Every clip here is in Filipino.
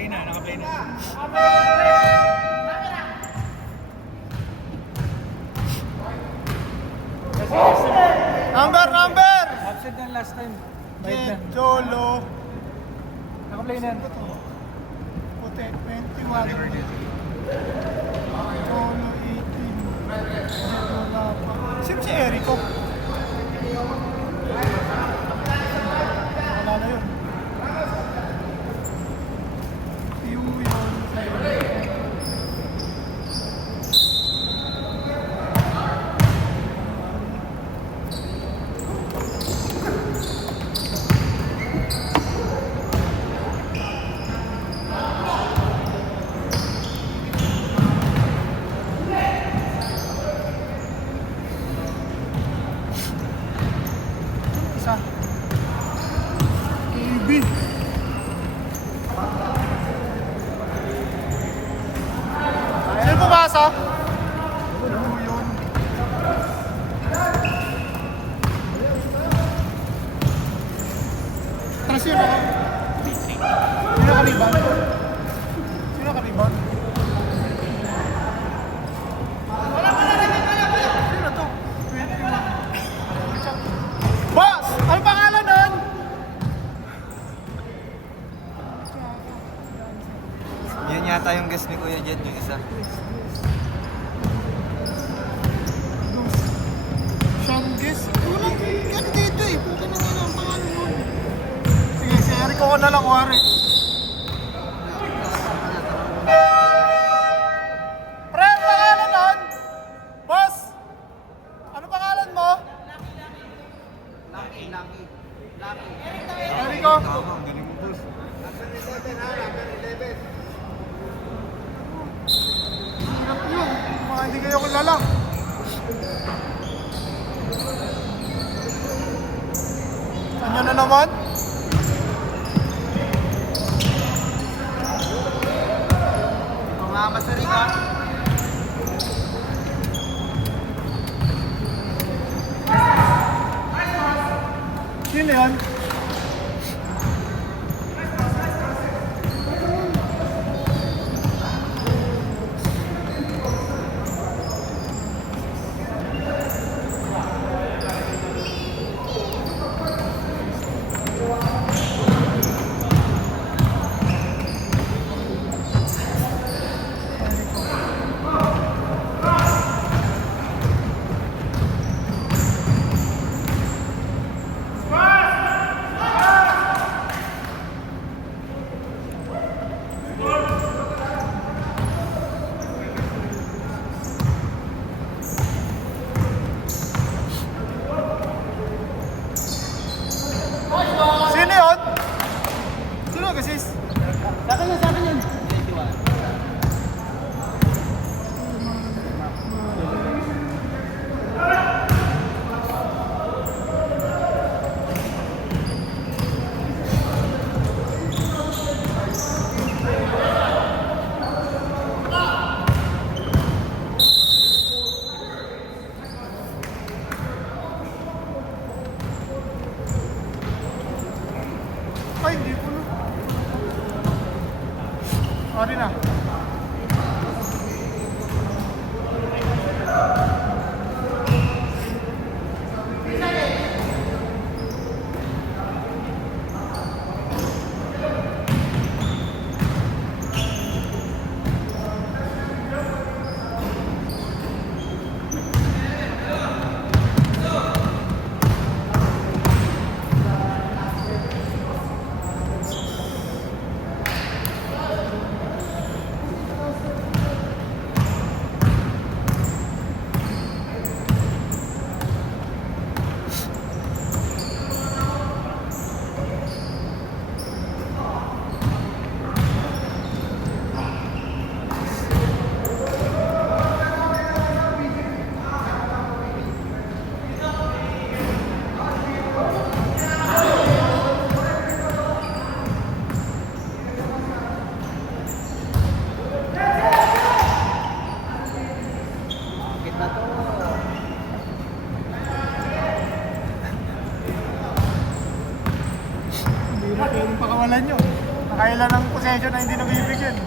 Naka-play na, naka-play na. Number! Absent na last time. Bait na. Cholo. Naka-play na. Puti, 21. Cholo, 18. Wala pa. Sino si Erico? Wala na yun. Piu yun. Isa. KB. Sino pumasa? Yun. Tras yun ako. Sino kaliban? Sino kaliban? Sino to? 21. Boss! Ano pangalan nun? Yun yata yung guest ni Kuya Jed, yung isa. Shanggis? Walang ano dito eh. Puta na nga ang pangalan nun. Sige, si Eric ko na lang, wari. Pre, ano pangalan nun? Boss! Ano pangalan mo? Erico? Tama, ang galing mo, boss. Hirap yun. Mga hindi kayo kilala. Saan nyo na naman? Mamasari ka. Sino yan? Sino yun? Sino kasi? Sa akin yan. Ay, hindi po na. Sorry na. sila ng possession na hindi nabibigyan.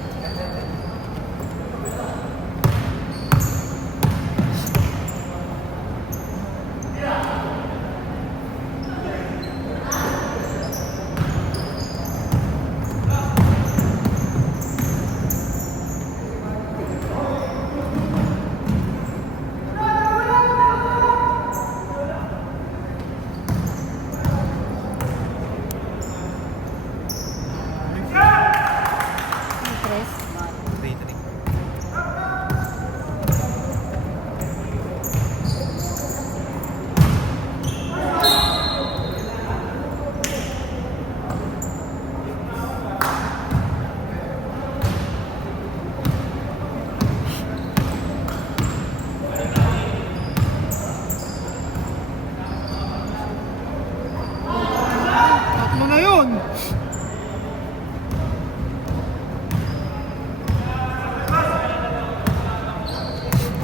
Tres. 3-3. Tatlo na yun.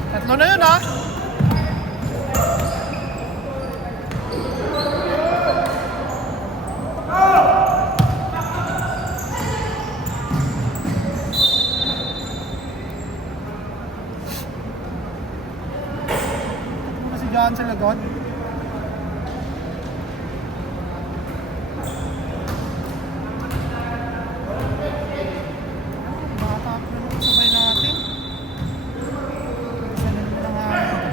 Tatlo na yun, ha? Ano si John sa lagot? Bata pa naman sabay natin. Isa na naman ang hangin.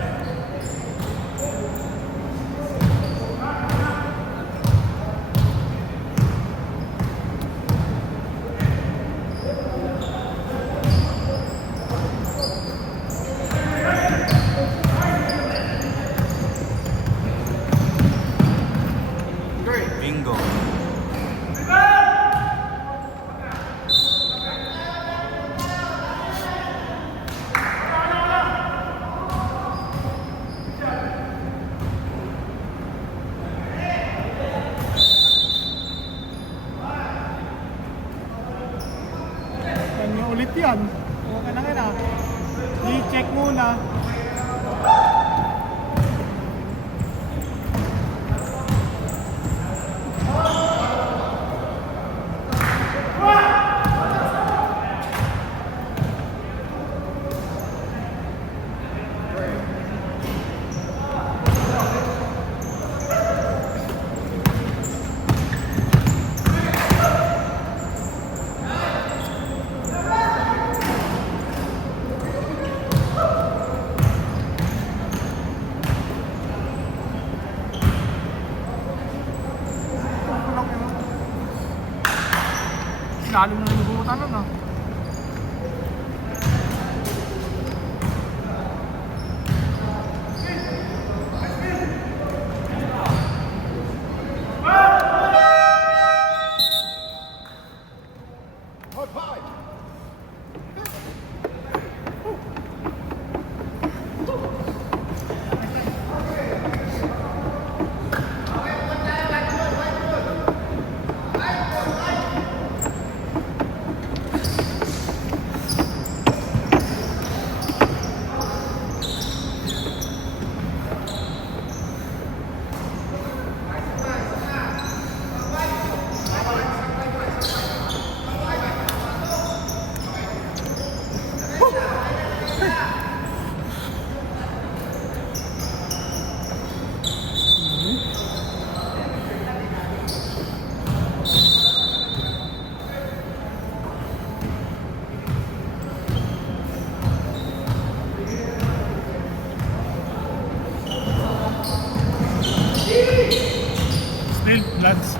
Bingo. Kanya ulit yan. Okay na nga. I-check muna. Lalim na nagugutan nun, ah. Still, lads.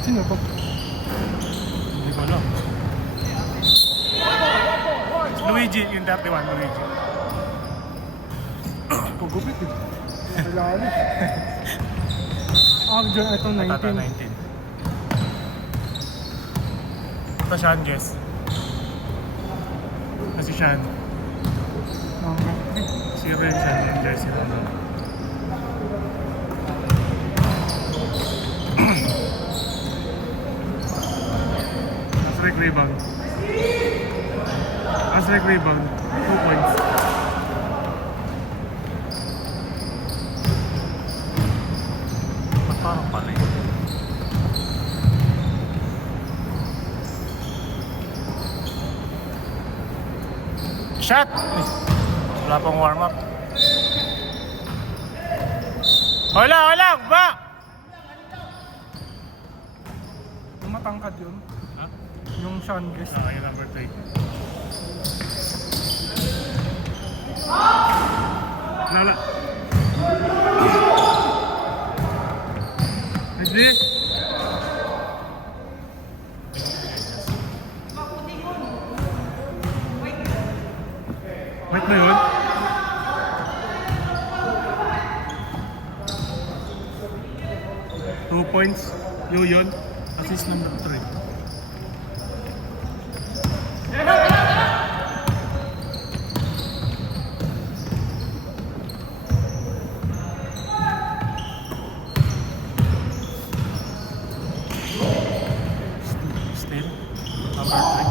Sino to? Hindi ko alam. Luigi, yung 31, Luigi. Pagupit eh. Kailangan eh. Ito 19. Tata 19. Ito Sean, guess. Kasi Sean. Zero yung Sean yung jersey mo. Asrek rebound. Asrek rebound. 2 points. Ba't parang pala yun? shot! Wala pang warm up. Wala! Ba! Yung matangkad yun. Ha? Yung Sean Guest. Yung number 3. Wala. Ready? Wait na yun? Two points. Yun. Assist number 3. Still, number 3.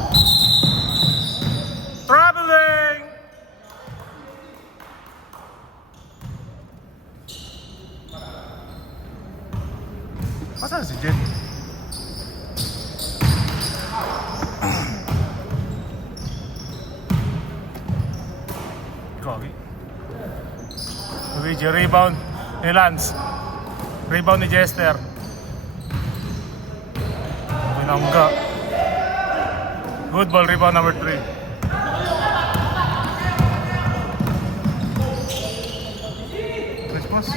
Traveling! Asan si Jen? Kogi. Luigi, rebound ni Lance. Rebound ni Jester. Pinangga. Good ball, rebound number 3. Nice pass.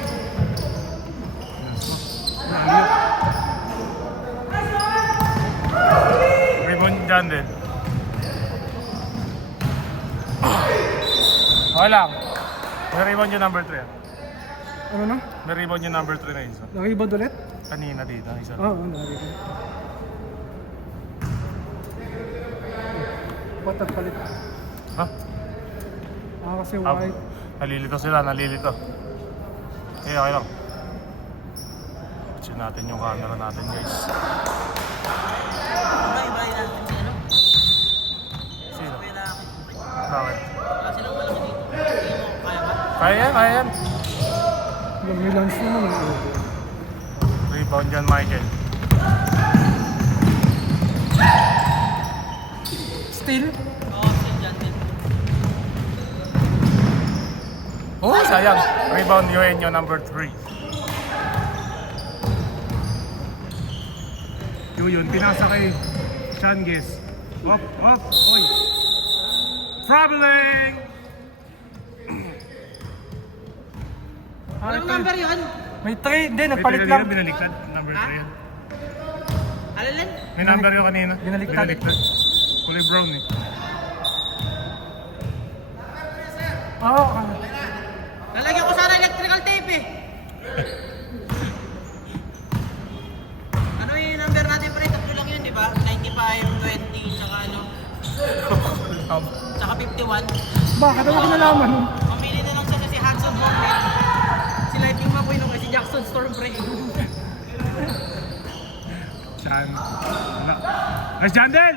Rebound dyan din. Okay lang. May rebound yung number 3. Ano na? May rebound yung number 3 na isa. Nakibad ulit? Kanina dito, isa. Oo, nakibad. Ba't nagpalit? Ha? Kasi Ah, white. nalilito sila, nalilito. Okay lang. Check natin yung camera natin, guys. Iba-iba natin si ano? Sino? May lalaki. Bakit? Kasi lang malaki dito. Kaya ba? Kaya yan. May lunch naman. Rebound dyan, Michael. Still? Oo, still dyan din. Oh, sayang. Rebound Eugenio, number 3. Yun, pinasa kay Changes. Off, oy. Traveling! Anong number yun? May 3, hindi, nagpalit lang. Binaliktad, number 3 yan. Alalan? May number yun kanina. Binaliktad. Kulay brown eh. Oo. Lalagyan ko sana electrical tape eh. Ano yung number natin pre? Tatlo lang yun, di ba? 95, 20, tsaka ano? Tsaka 51. Bakit ako nalaman? Pamili na lang siya kasi Hudson Hornet. Si Lightning McQueen ako, si Jackson Storm pre. Chan. Wala. Nice Jandel!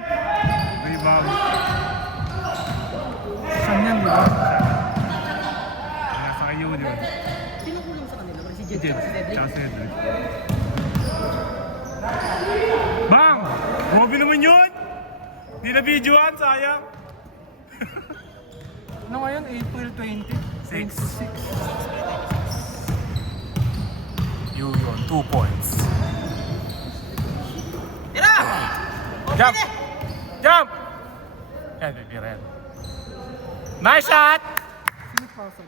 Rebound. Saan yan, di ba? Nasa kayo yun. Sino kulang sa kanila? Si Jet Jet. tsaka si Cedric? Tsaka si Cedric. Bang! Grabe naman yun! Di na videoan, sayang. Ano ngayon? April 20? 6. Yun, 2 points. Tira! Jump! Jump! Yan, bibira yan. Nice shot! Sino pasan?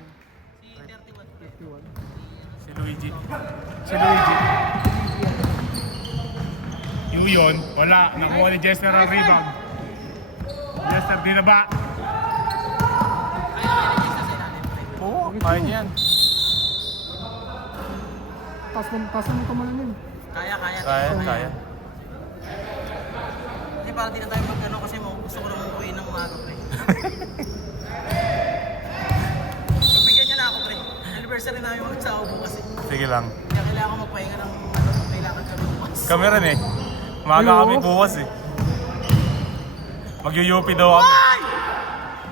Si 31. 51. Si Luigi. Si Luigi. Yun, wala. Nakuha ni Jester ang rebound. Jester, di na ba? Oo, kaya niya yan. Pasan mo kamalan yun. Kaya. Kaya. Kasi parang di na tayo mag-ano kasi gusto ko naman uwi ng umaga pre. Pagbigyan niya na ako pre. Anniversary namin mag-sao bukas eh. Sige lang. Kaya kailangan ko magpahinga ng kailangan kami bukas. Kami rin eh. Umaga kami bukas eh. Mag-UP daw kami.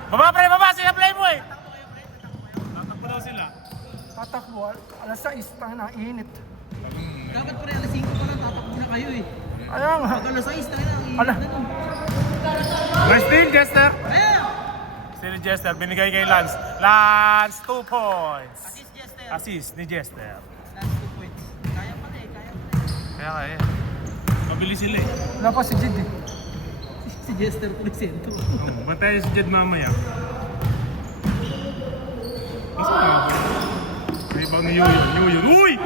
Baba pre, baba! Sila play mo eh! Tatakbo daw sila. Tatakbo. Alas 6, tayo na, init. Dapat pre alas 5 pa lang tatakbo na kayo eh. Kaya nga. Pag alas 6 tayo na ang init Ala. na nun. Nice team, Jester! Ayan! Sila Jester, binigay kay Lance. Lance, 2 points. Assist ni Jester. Kaya. Mabilis sila eh. Wala pa si Jid eh. Si Jester po nag-sentro. Bantay si Jed mamaya. Rebound ni Yuyon. Uy!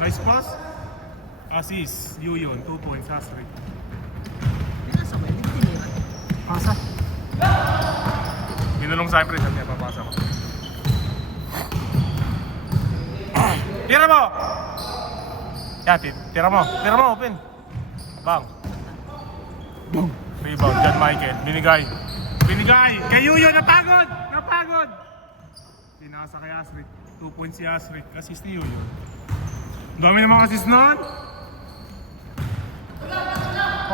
Nice pass. Assist. Yuyon. 2 points. Hasri. Pasa. Ginulong sa akin, sabi niya, papasa ko. Tira mo! Yan, tira mo, open. Bang. Rebound, John Michael, binigay. Kay Yuyo, napagod! Pinasa kay Asric. 2 points si Asric, assist ni Yuyo. Ang dami namang assist nun.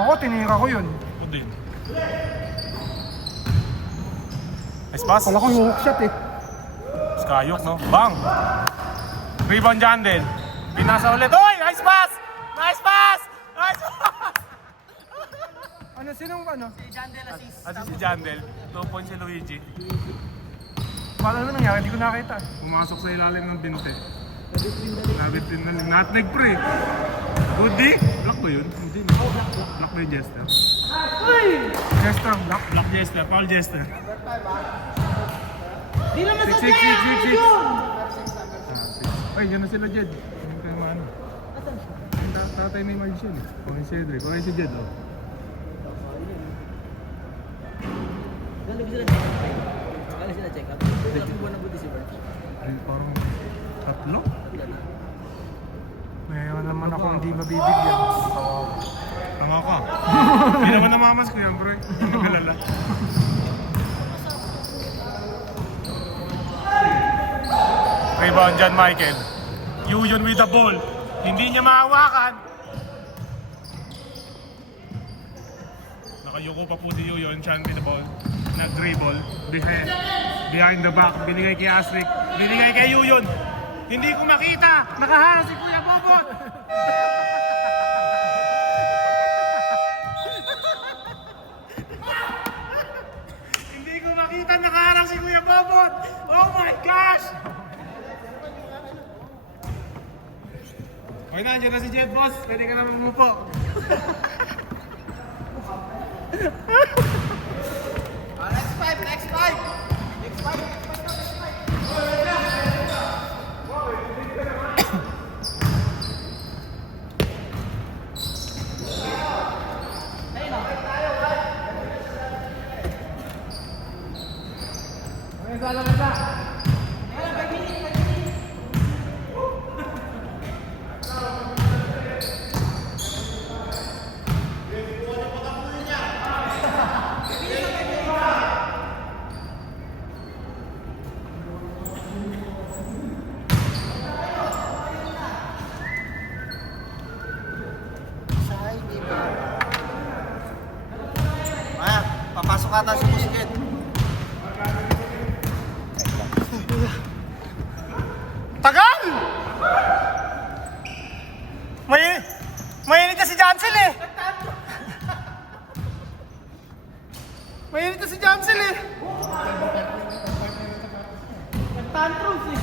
Ako, tinira ko yun. Ako din. Nice pass. Wala ko yung hook shot eh. Skayok, no? Bang! Rebound Jandel. Pinasa ulit. Oy! Nice pass! Ano, sinong ano? Assist si Jandel. 2 points si Luigi. Paano nangyari? Hindi ko nakita. Pumasok sa ilalim ng binte. Nabit din na lang. Nutmeg pre. Goody? Block ba yun? Hindi. Block ba yung Jester? Jester, block. Block Jester. Foul Jester. Di naman sa 6. Ay, yan na sila Jed. Ano kayo maano? Tatay na yung Marshall eh. Okay si Cedric. Okay si Jed oh. Kala sila check up. Ilang buwan na buti si Bert? Ay, parang tatlo? Mayroon naman ako hindi mabibigyan. Tanga ka. Hindi naman namamas ko yan bro. Hindi nagalala. Rebound John Michael. Yuyon with the ball. Hindi niya mahawakan. Nakayuko pa po si Yuyon. Chan with the ball. Nag-dribble. Behind the back. Binigay kay Asric. Binigay kay Yuyon. Hindi ko makita. Nakaharang si Kuya Bobot. Hindi ko makita. Nakaharang si Kuya Bobot. Oh my gosh! Okay na, andyan na si Jed Boss. Pwede ka na mamupo. Next five. Papasok ata si Busquets. Tagal! Mainit na si Jansel eh. Mainit na si Jansel eh. Tantrums eh.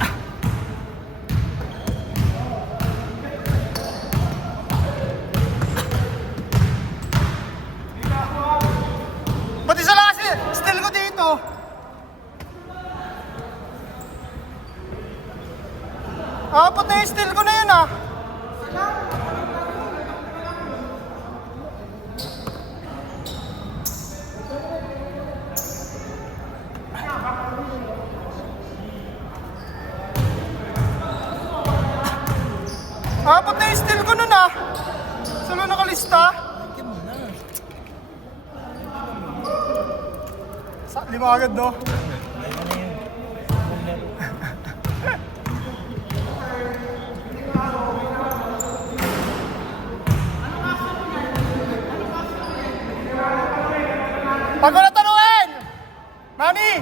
Ba't isa lang kasi still ko dito? Apat na yung still ko na yun ah. Apat na yung still ko nun ah. Saan na nakalista? Lima agad no? Pag wala tanungin! Manny!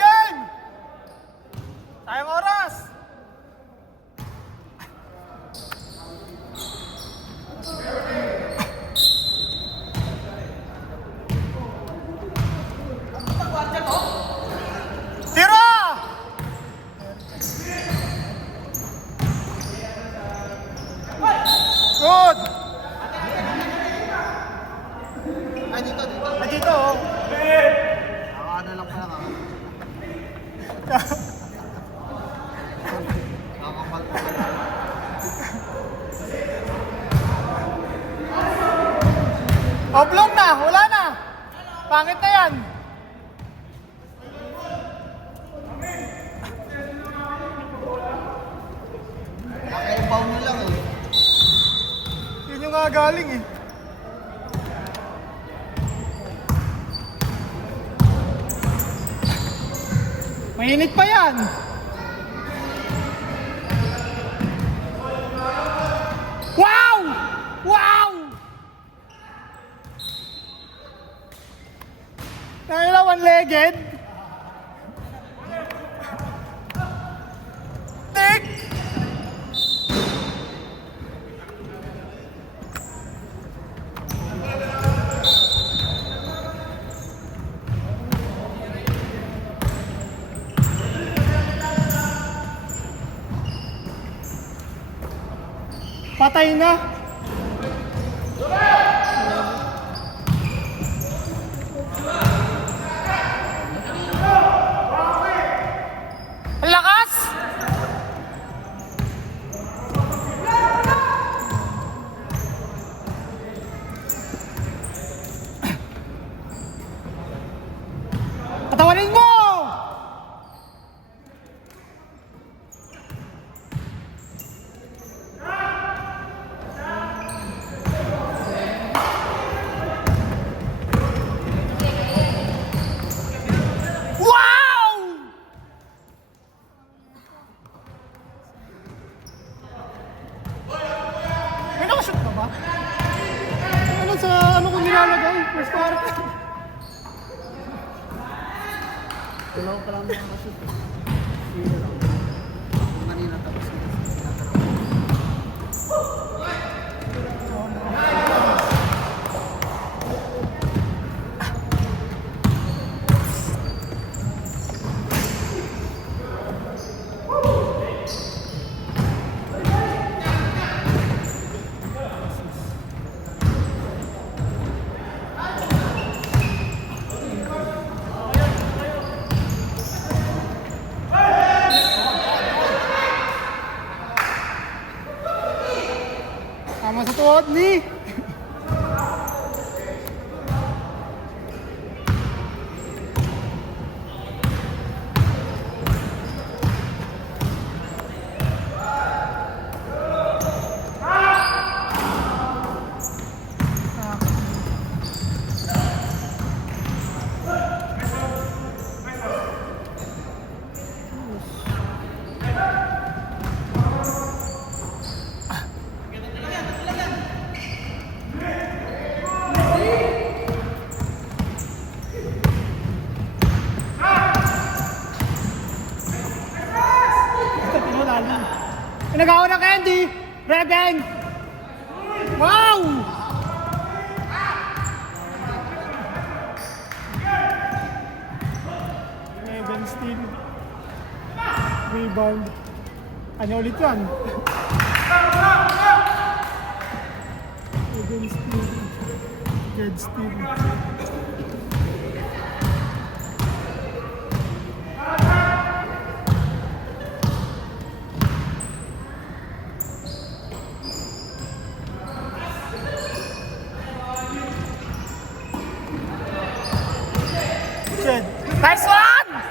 Game! Tayong oras! Oblong na, wala na. Pangit na yan. Kaya foul mo lang eh. Yun yung nga galing eh. Mainit pa yan. Wow! Wow! Nakila one-legged. Tik! Patay na. Ang lakas! Patawanin mo! Wow! May nakashoot ka ba? Ano sa ano kung nilalagay? First quarter. Dalawa pa lang mga shoot. Kanina tapos na. Tama sa tuwad ni. Pinagawa ng candy! Rebeng! Wow! Rebeng steal. Rebound. Ano ulit yan? Rebeng steal. Dead steal. Nice one!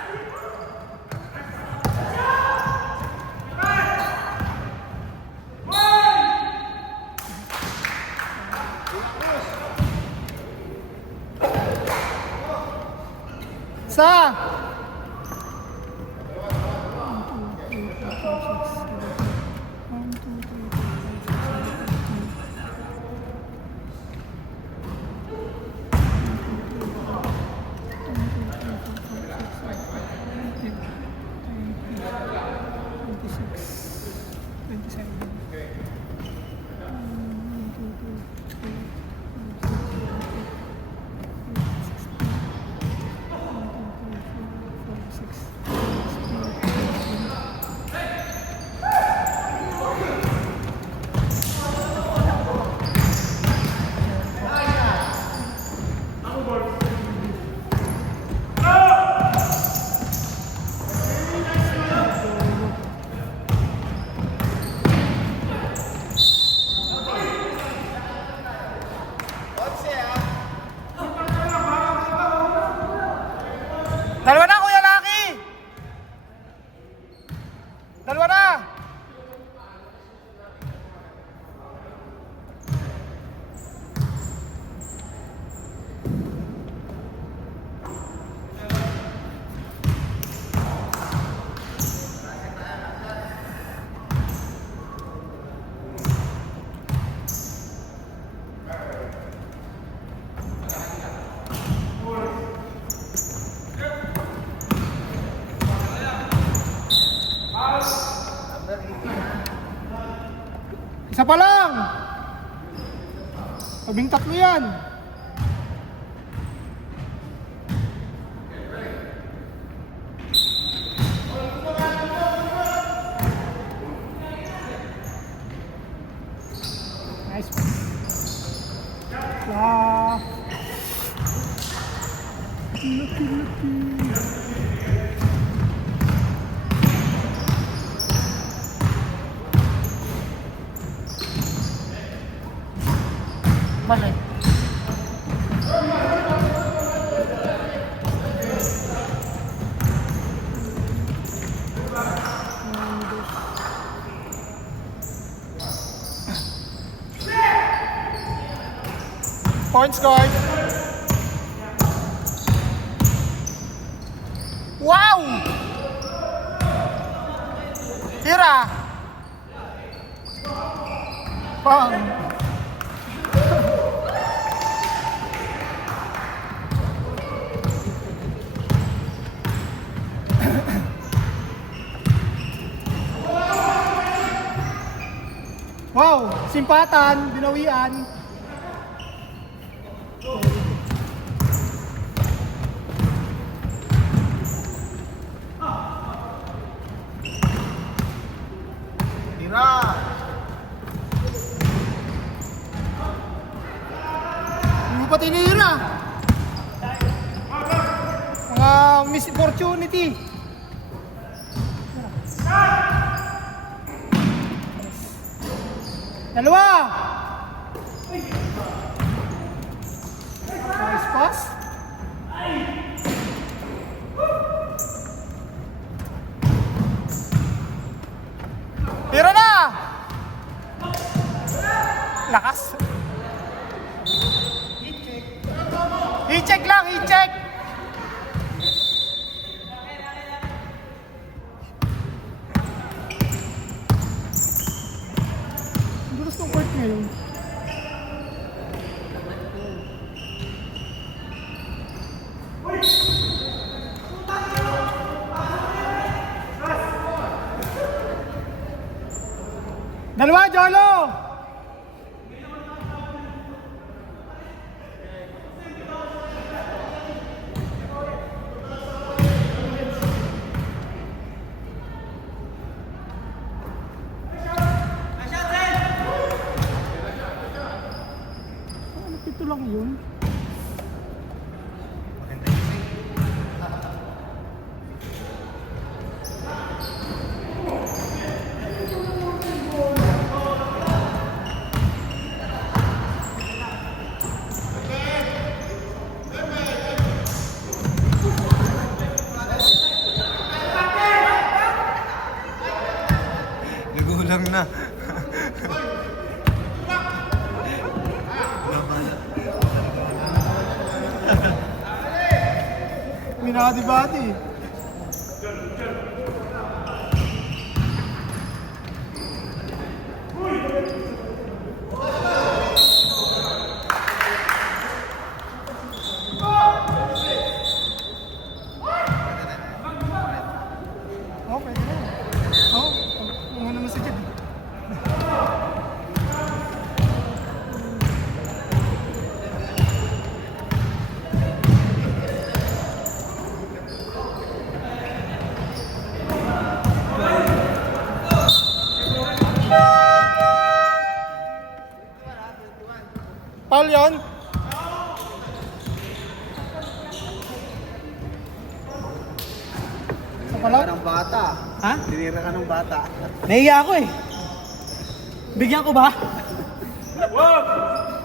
Dalawa na! Isa pa lang! Sabing tatlo yan! Nice. Wow. Balik. Points guard. Wow! Tira! Bang! Wow! Simpatan, binawian. Tira! Hindi mo pa tinira. Mga miss opportunity. Dalawa! Nice pass. Tira na! Lakas. I-check lang, i-check! Dulas ng court ngayon. Dalawa, Jolo! Ito lang yun. Nagulang na. Minati-bati. Okay na. Oh, ano naman sa dyan? Paul yun? Sa pala? Ng bata. Ha? Tinira ka ng bata. Nahiya ako eh. Bigyan ko ba?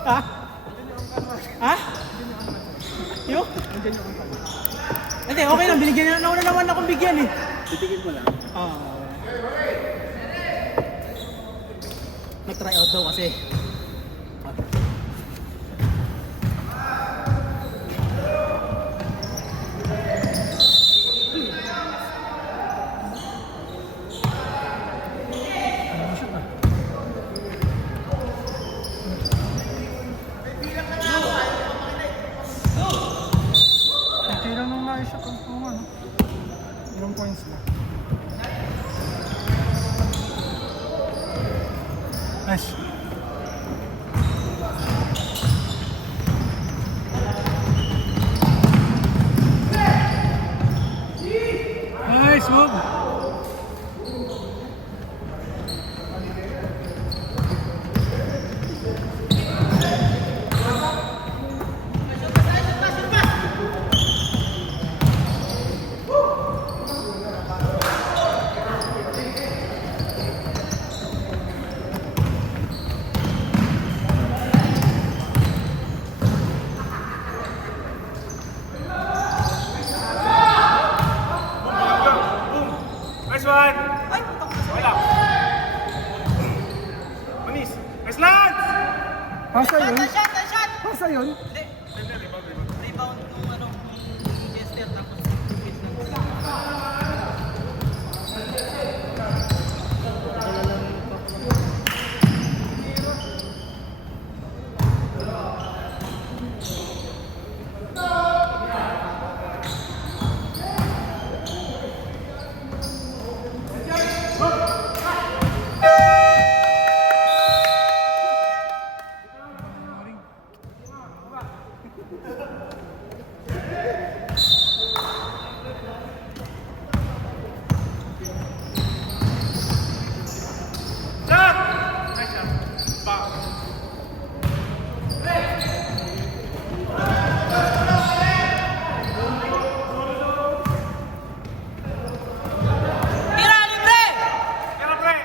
Ha? Ha? Yo? Hindi, okay lang. Binigyan na naman akong bigyan eh. Titigil mo lang. Ah. Nag-try out daw kasi. Okay lang nung na-shot ang ano. Ilang points na. Nice. Nice move. Nice one! Wala. Manis. Nice lads! Pasa yun. Pasa yun. Rebound nung ano, ni Chester tapos hit ng Tira, libre! Tira, pre!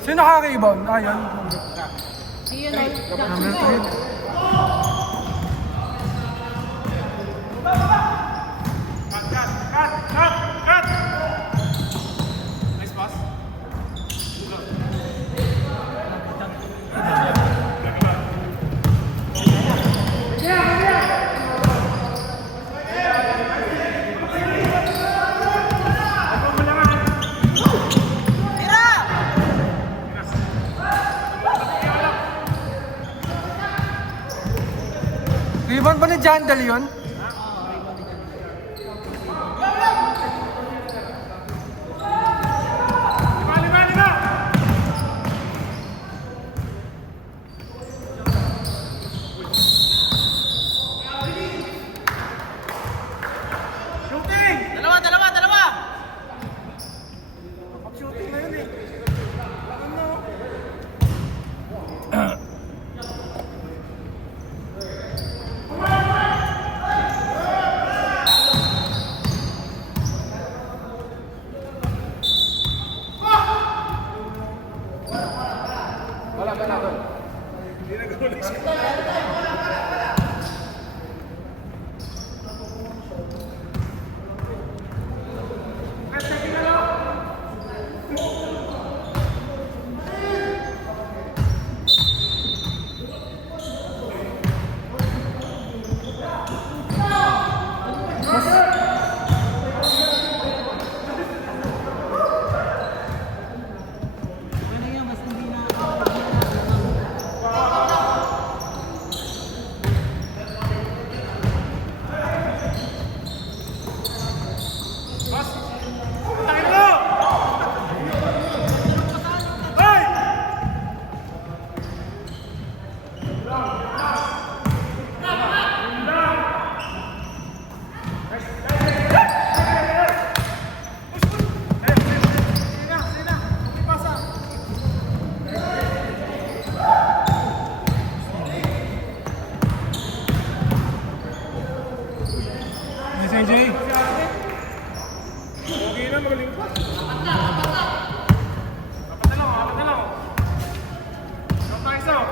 Sino nakaka-rebound? Ah, yun. Number 3. Cut! Nice pass. Tira! Rebound ba ni Jandal yun? Lima! Shooting! Dalawa! Shooting na yun eh. KJ. Okay na, magaling pa. Apat na lang. Stop tayo, stop.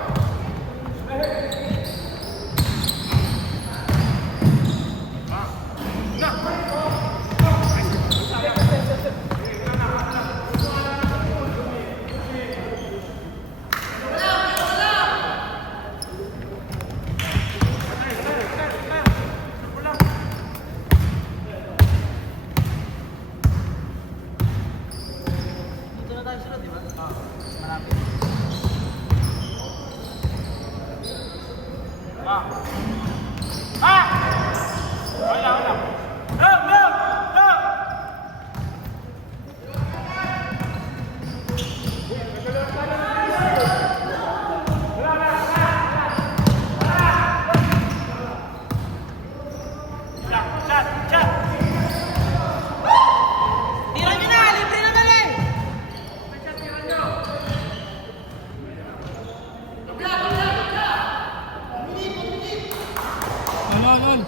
Dito na tayo sunod, di ba? Oo. Mas malapit. Tira nyo na! Libre naman eh! Lol.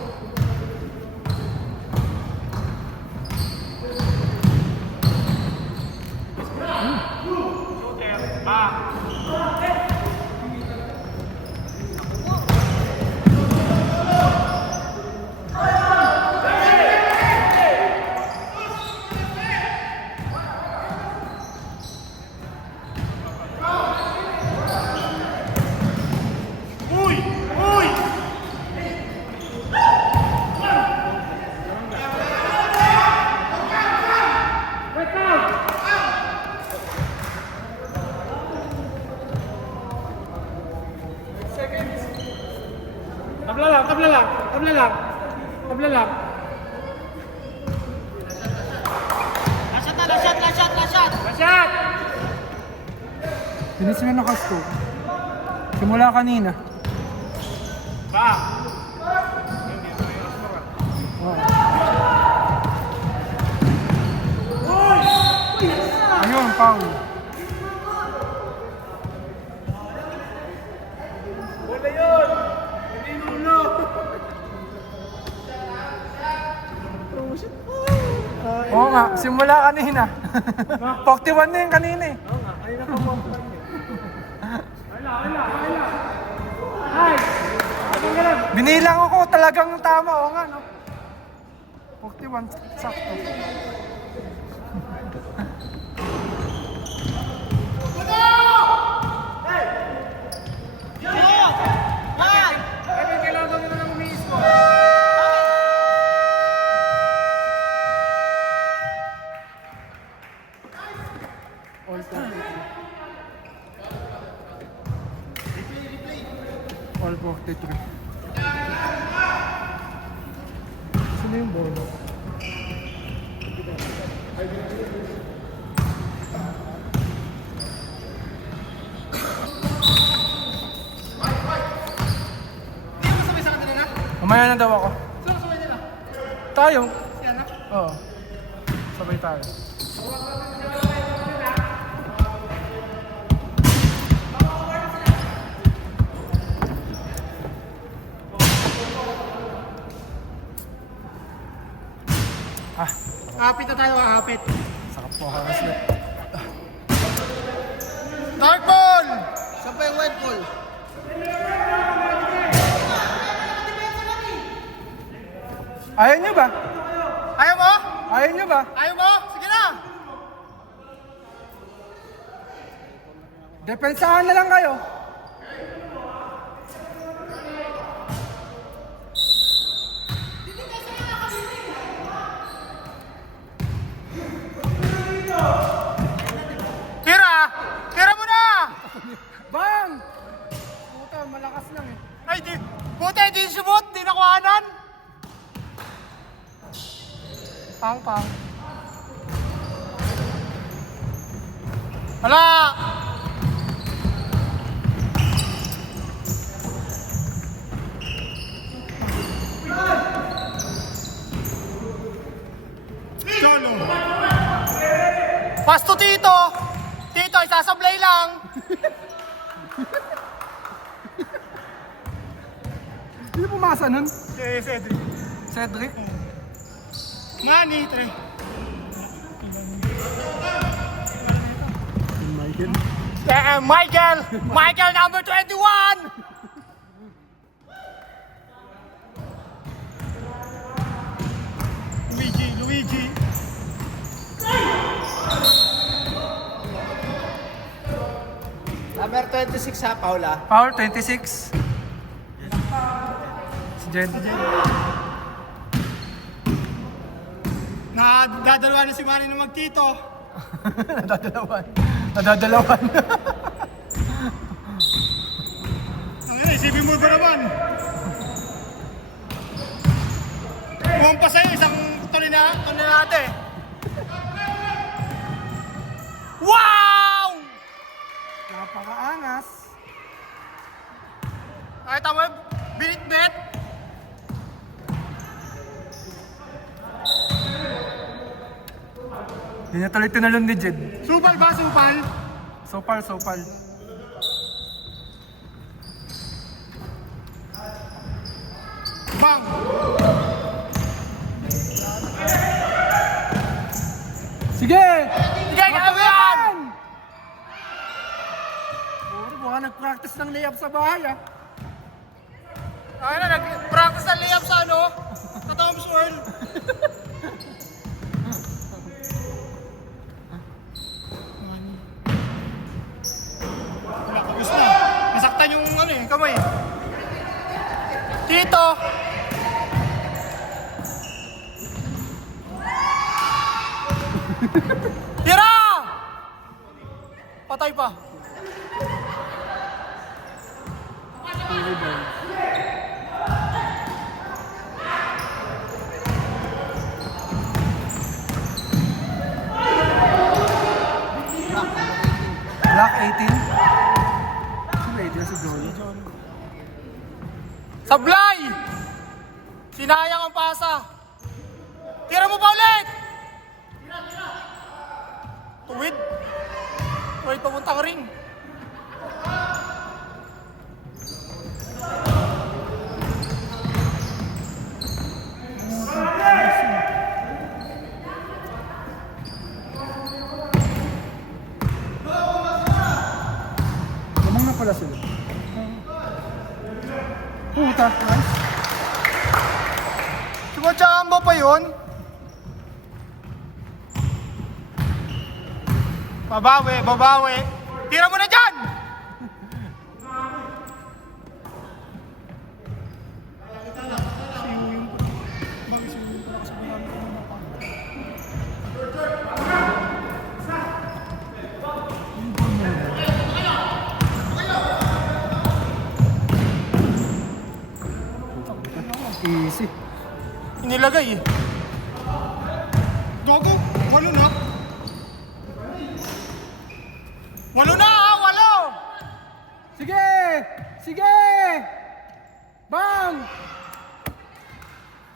Tabla lang. Last shot! Bilis nga nakasto. Simula kanina. Ayun, foul. Oo nga, simula kanina. 41 na yung kanina eh. Oo nga, kanina pa 41. Binilang ako, talagang tama. Oo nga, no? 41, sakto. All 43. Sino yung ball? Mamaya na daw ako. Saan sabay nila? Tayo? Yan na? Oo. Sabay tayo. Hapit na tayo, hapit. Sakap po ako kasi. Dark ball! Saan pa yung white ball? Ayaw nyo ba? Ayaw mo? Ayaw nyo ba? Ayaw mo? Sige na! Depensahan na lang kayo. Tira! Tira mo na! Bang! Puta, malakas lang eh. Ay, buti, di sumot, di nakuhanan. Pang. Hala! Cholo! Pass to Tito! Tito, isasablay lang! Sino pumasa nun? Si Cedric. Cedric? Money, tre. Michael number 21! Luigi. Number 26 ha, Paula. Power 26. Si Jen. Nadadalawa na si Manny na magtito. Nadadalawan. Ay, isipin mo ba naman? Kung pa sa'yo, isang tonelate. Wow! Napakaangas. Ay, tama yung binit-bet. Hindi na tuloy tinalon ni Jed. Supal ba? Supal? Sopal. Bang! Sige! Sige, kaya mo yan! Puro, baka nag-practice ng layup sa bahay ah. Ay na, nag-practice na layup sa ano? Sa Tom's World. Wala, kapos na. Nasaktan yung ano eh, kamay. Tito! Tira! Patay pa. Black 18. Si Lady si Johnny. Sablay! Sinayang ang pasa. Tira mo pa ulit! Tuwid. Tuwid papunta ka rin. Lamang na pala sila. Puta. Nice. Sumachamba pa yun? Babawi. Tira mo na dyan! Easy. Inilagay eh. Gago, walo na. Walo na ha, walo! Sige! Bang!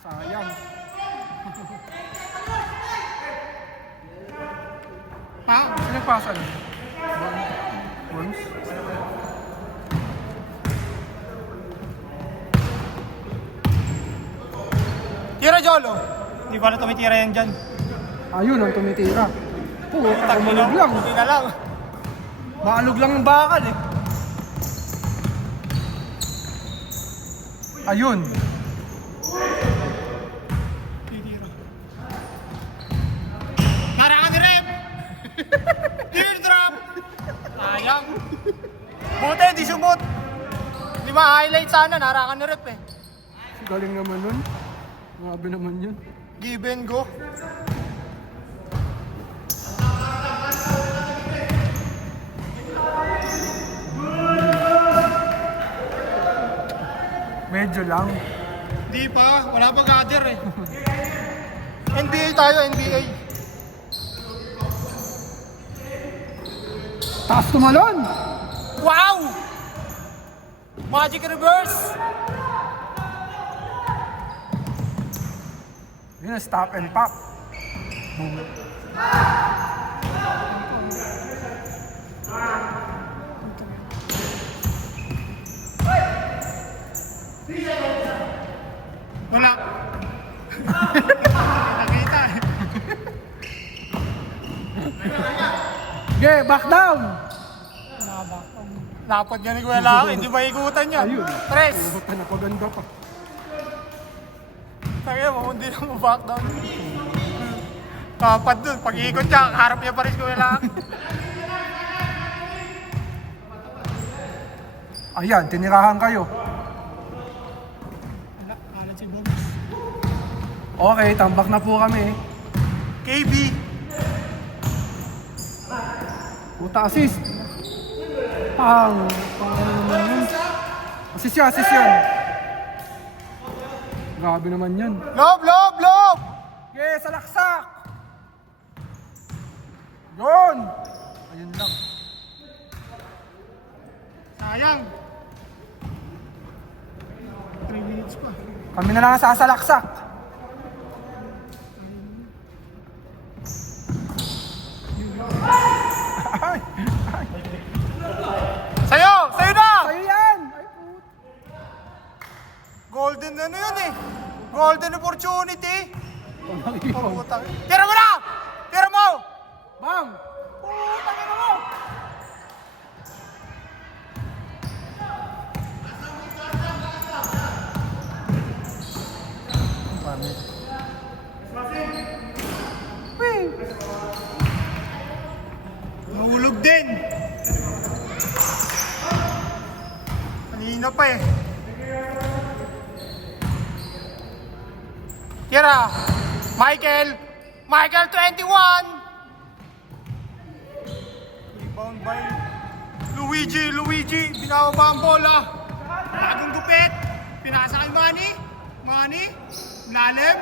Sayang. Ha? Sino pasan? Worms? Tira, Jolo. Hindi pala tumitira yan dyan. Ayun ang tumitira. Puta, umalog lang. Hindi na lang. Maalog lang ng bakal eh. Ayun. Narangan ni Rep! Teardrop! Sayang. Buti, di sumot. Di ma-highlight sana, narangan ni Rep eh. Galing naman nun. Grabe naman yun. Give and go. Medyo lang. Di pa, wala pa gather eh. NBA tayo, NBA. Taas tumalon! Wow! Magic reverse! Yun, stop and pop. Boom. Wala. Nakita. Sige, back down! Lapad niya ni Kuya Laki, hindi maikutan yan. Ayun. Tres! Puta, napaganda pa. Kaya mo, hindi na mo back down. Kapad dun, pag iikot niya, harap niya pa rin si Kuya Laki. Ayan, tinirahan kayo. Kalat si Bob. Okay, tambak na po kami. KB! Puta, assist. Pang naman yun. Assist yan. Grabe naman yan. Lob! Okay, salaksak! Yun! Ayun lang. Sayang! 3 minutes pa. Kami na lang ang sasalaksak. Ay, ay. Sa'yo na! Sa'yo yan! Ay, puta. Golden ano yun eh. Golden opportunity. Pangakipag. Putang. Tira mo na! Tira mo! Bang! Putang ina mo! Wee! Nahulog din. Kanina pa eh. Tira! Michael 21! Rebound by Luigi! Binababa ang bola. Bagong gupit. Pinasa kay Manny. Lalim.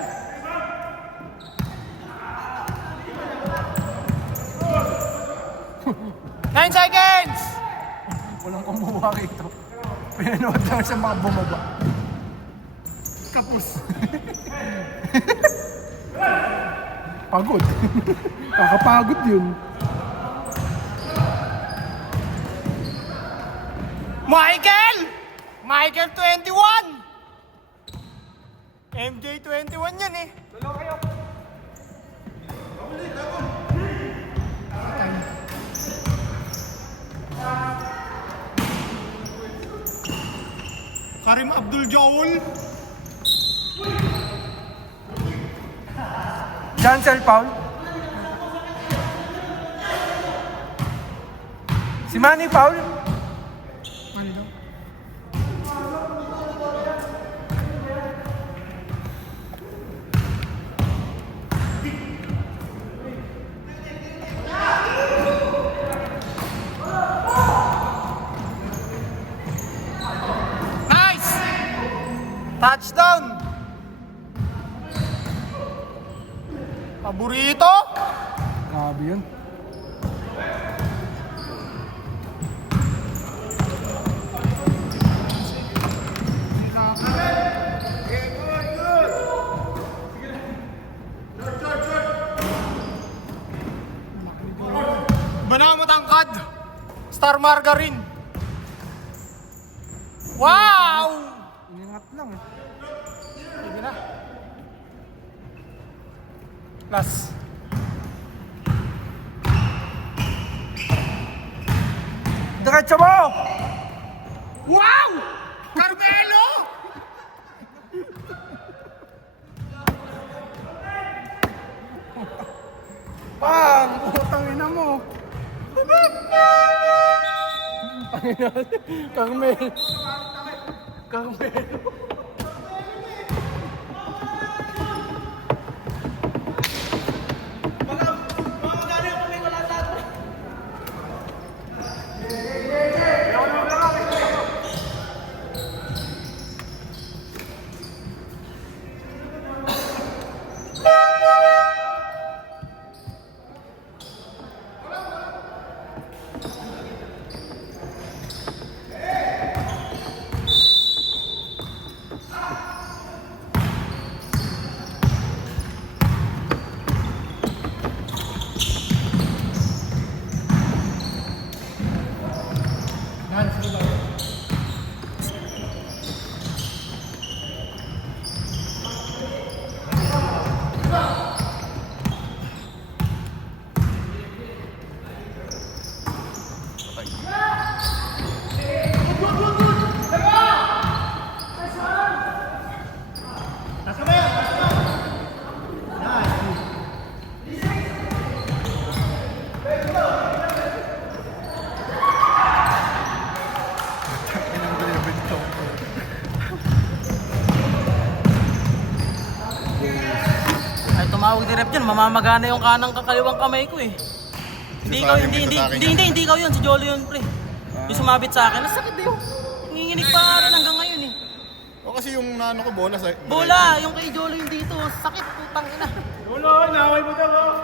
Nine seconds! Walang kumuha rito. Pinanood lang sa mga bumaba. Kapus. Pagod. Kakapagod yun. Michael 21! MJ 21 yan eh. Karim Abdul-Jawol. Cancel foul. Si Manny foul. Nice! Touchdown! Paborito? Grabe yun. Bana matangkad. Star Margarine. Wow! Iningat lang eh. Sige na. Last. Diretso mo! Wow! Carmelo! Pang! Putang ina mo! Tangina. Carmel. tumawag ni rep dyan, mamamagana yung kanang kakaliwang kamay ko eh. Hindi ikaw, hindi ikaw yun, si Jolo yun pre. Yung sumabit sa akin, nasakit din yun. Nanginginig pa nga rin hanggang ngayon eh. O kasi yung ano ko, bola sa... Bola, yung kay Jolo yung dito, sakit, putang ina. Jolo, naway mo daw.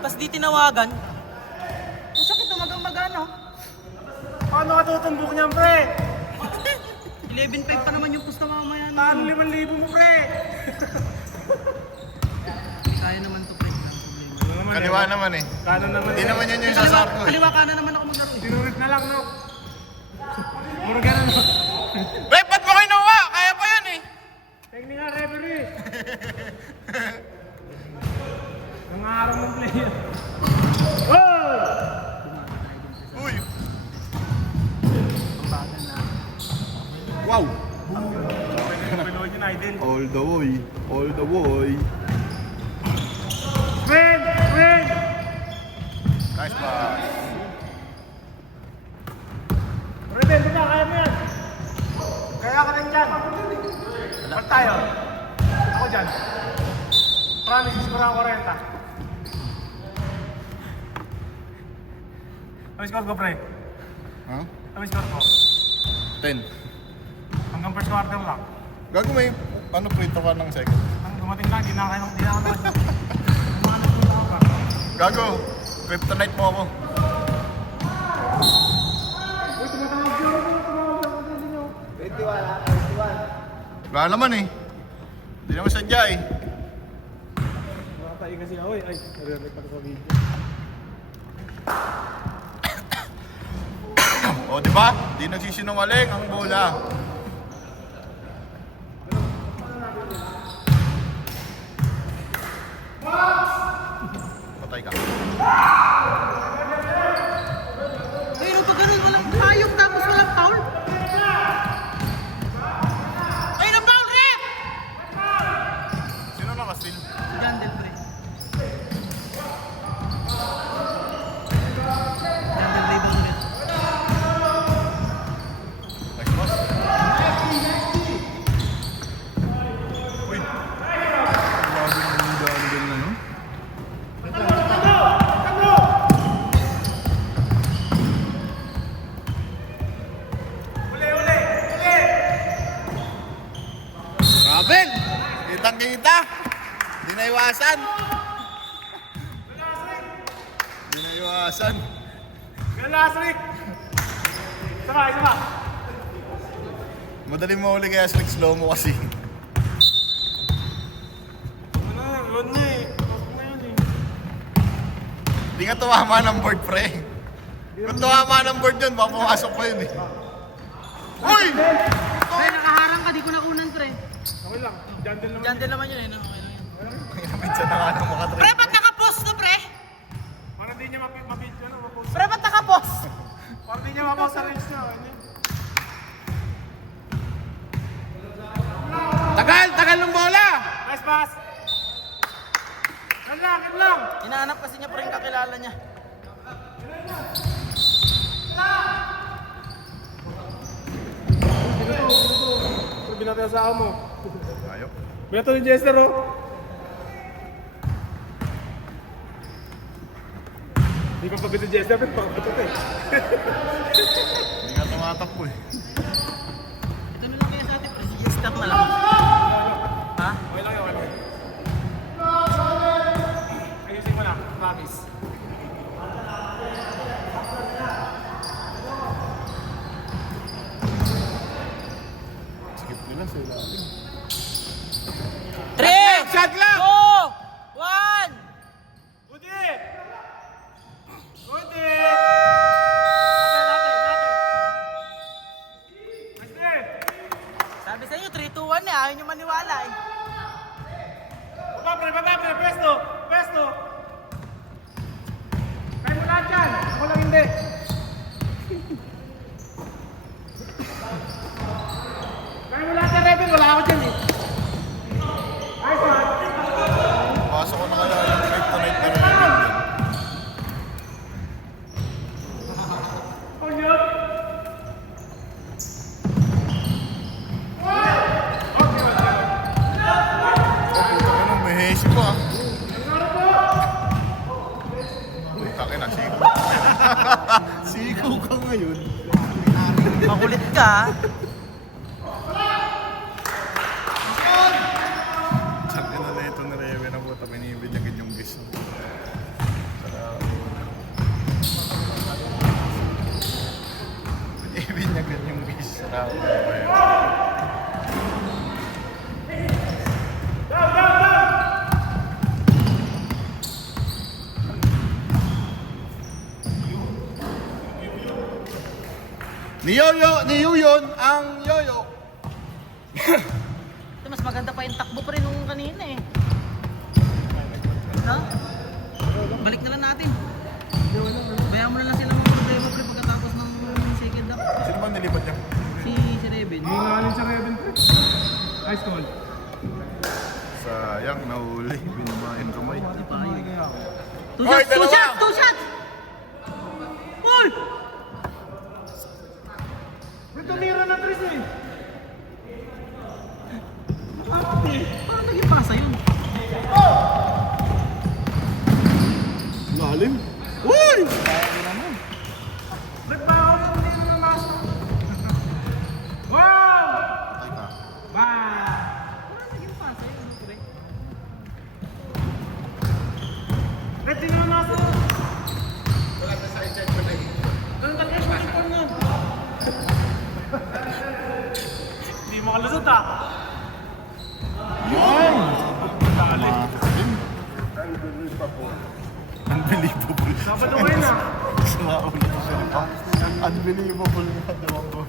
Tapos di tinawagan. Ang sakit tumagang magano. Paano ka tutumbok niyan, pre? 11.5 pa naman yung pusta mamaya na. Paano 5,000 mo, pre? Kaya naman to pre. Kaliwa naman eh. Kanan naman. Hindi naman yan yung sasar ko eh. Kaliwa ka na naman ako maglaro eh. Tinurit na lang, no? Mura ganun, no? Rep, ba't mo kinuha? Kaya pa yan eh. Tingnan nga, referee. Nangarang ng player. Oh! Uy! Wow! Pinoy United. All the way. All the way. Win! Win! Nice pass. Rebel, di ba? Kaya mo yan. Kaya ka rin dyan. Wala tayo. Ako dyan. Promise, score ako 40. Ano score ko, pre? Ha? Ano score ko? 10. Hanggang first quarter lang. Gago may ano prito ka ng second. Ang dumating lang, di na ako naman. Gago, kryptonite mo ako. Wala naman eh. Hindi naman sadya eh. Nakatayo kasi ako eh. Ay, nare-record sa video. O di ba? Di nagsisinungaling ang bola. Patay ka. Pero pag ganun, walang hayop tapos walang foul. Ay, na foul, rep! Sino nakasteal? Jandel, pre. Jandel, rebound ulit. Next boss. Uy. Grabe yung daan na no? Rabel! Kitang-kita! Di na iwasan! Di na iwasan! Last week! Sama, sama! Madali mo uli kaya slick slow mo kasi. Ano niya eh. Pasok na yun eh. Di ka tumama ng board, pre. Kung tumama ng board yun, baka pumasok pa yun eh. Uy! Pre, nakaharang ka, di ko naunan, pre. Okay lang. Jandel naman. Jandel naman yun eh, no? Okay lang yun. Minsan na nga nang makatrip. Pre, ba't nakapost no, pre? Parang di niya mapidyo na. Pre, ba't nakapost? Parang di niya mapaw sa range niya. Ano yun? Tagal ng bola! Nice pass! Kan lang! Hinahanap kasi niya pre yung kakilala niya. Pero binatay sa mo. Ayaw. Binato ni Jester, oh. Hindi pa pagod ni Jester, pero pagkatot eh. Hindi nga tumatakbo eh. Ito na lang kaya sa atin, pre. Sige, stop na lang. Ha? Okay lang yun, okay lang. Ayusin mo lang, promise. Skip nila sa ilalim. 3! Shot clock! 2! 1! Udi! Udi! Natin! Sabi sa inyo, 3-2-1 eh. Ayaw nyo maniwala. Sigaw ka ngayon. Makulit ka. Sabi na ito na Reven na puta, binibinyagan yung gusto. Binibinyagan yung gusto. Ni Yuyon ang yoyo. Ito, mas maganda pa yung takbo pa rin nung kanina eh. Ha? Balik na lang natin. Bayaan mo na lang sila mga problema pre pagkatapos ng second half. Sino ba nilipat niya? Si Reven. Hingalin sa Reven pre. Ice cold. Sayang, nahuli. Binabayan kamay. Two Oy, shots! Two dalawa! shots! Two shots! Uy! May tumira na Tris eh. Parang naging pasa yun. Lalim. Uy! Nagbaon yung hindi na namasok. Wow! Wow! Parang naging pasa yun. Pre. Red, hindi na namasok. Ganun talaga yung shooting nun. Hindi makalusot ah. Unbelievable. Dapat okay na. Sinaulit ko siya pa. Unbelievable nga daw ako.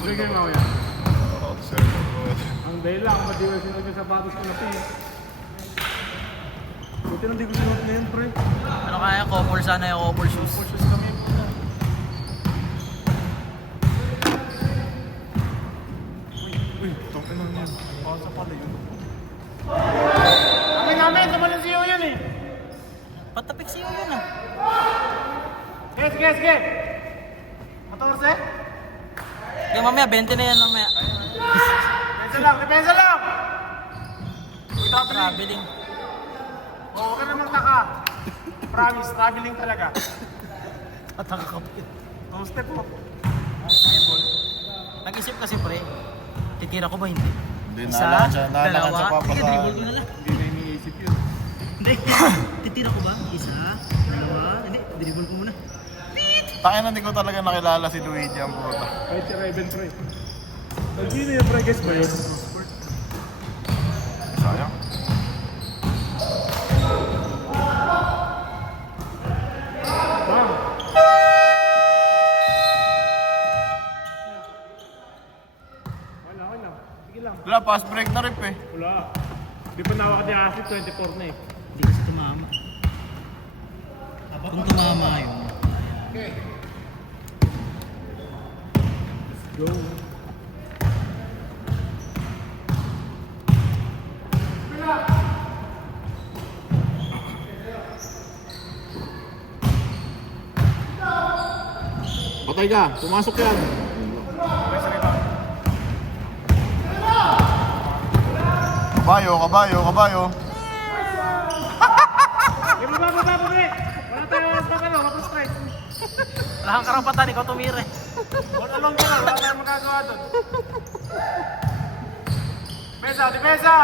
Sige nga yan. Oh, sir. Ang dahil lang, madiwal sinuot yung sapatos ko na pi. Buti na hindi ko sinuot na yun, pre. Ano kaya? Couple sana yung couple shoes. Shoes kami. Uy, toke lang yan. Pasa pala yun. Namin, tumalan si yun eh. Patapik siya yun ah. Sige. 14? Kaya mamaya, 20 na yan mamaya. Depensa lang! Traveling. Huwag ka na magtaka. Promise, traveling talaga. Tataka ka pa. Two step mo. Nag-isip kasi pre, titira ko ba hindi? Hindi, Isa, nalaan siya dalawa, sige, papasahan. dribble ko na lang. Hindi na iniisip yun. Hindi, titira ko ba? Isa, dalawa, hindi, dribble ko muna. Takin na, hindi ko talaga nakilala si Luigi ang puta. Kahit si Raven, pre. Sino yung pre? Guess ba yun? Sayang. Bang! Wala. Sige lang. Wala, fast break na rip eh. Wala. Di pa nawak ni Asik, 24 na eh. Hindi kasi tumama. Kung tumama yun. Go. Patay ka, pumasok yan. Kabayo. Yung baba, pre! Wala tayo mapag-stress. Wala kang karapatan, ikaw tumira eh. All along ka lang, wala tayong magagawa doon. Depensa!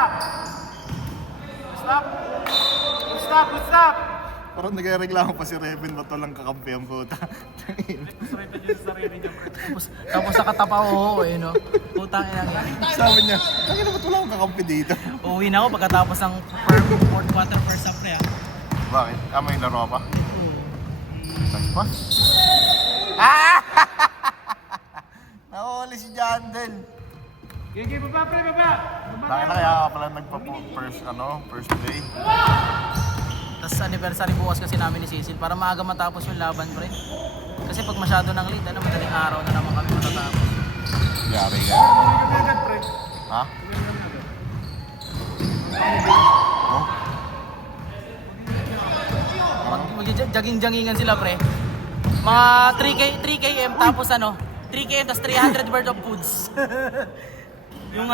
Stop! Parang nagreklamo pa si Reven, ba't walang kakampi ang puta. Frustrated yun sa sarili niya, pre. Tapos nakatapa oo eh no. Putang ina yan. Sabi niya, tangina ba't wala akong kakampi dito? Uuwi na ako pagkatapos ng fourth quarter first half na yan. Bakit? May laro ka pa? Nice pass. Nahuli si Jandel. Gigi, baba, pre, baba! Bakit na kaya ka pala first day? Tapos anniversary bukas kasi namin ni Cecil para maaga matapos yung laban pre. Kasi pag masyado ng late, madaling araw na naman kami matatapos. Yari ka. Agad, pre. Ha? Oh? Mag-jogging-joggingan sila pre. Mga 3 km tapos 3 km tapos 300 worth of foods. Yung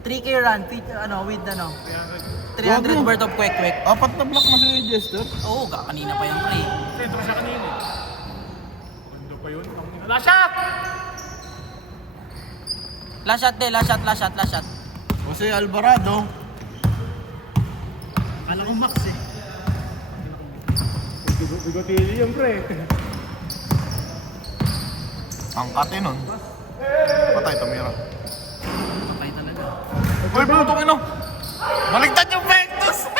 3 3K run, with 300 worth of kwek-kwek. 4 na block na si Jester. Oo, kanina pa yan, pre. Ito siya kanina. Ano pa yun? Last shot! Last shot. Jose Alvarado. Akala ko max eh. Bigotili yung pre. Ang kate nun. Patay, tumira. Patay talaga. Uy, putok ino! Baligtad yung Vectus!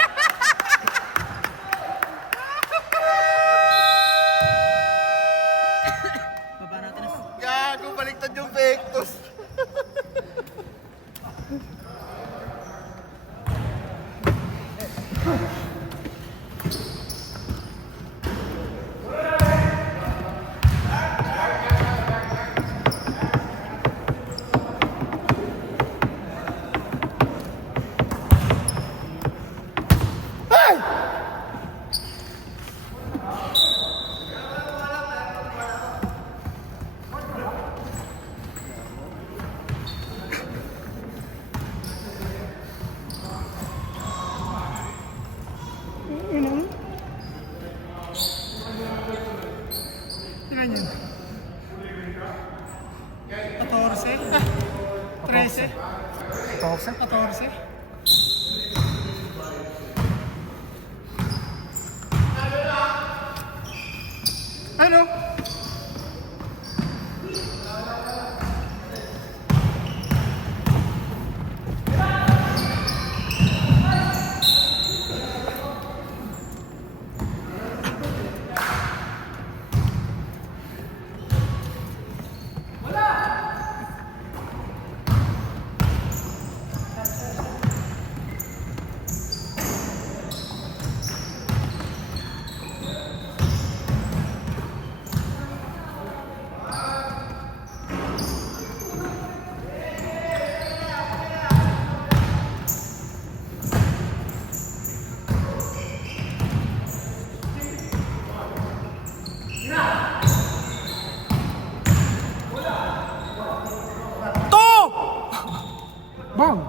Baba natin na. Gago, baligtad yung Vectus! Tingnan yun. 14. 13. 14. Ano? Bang!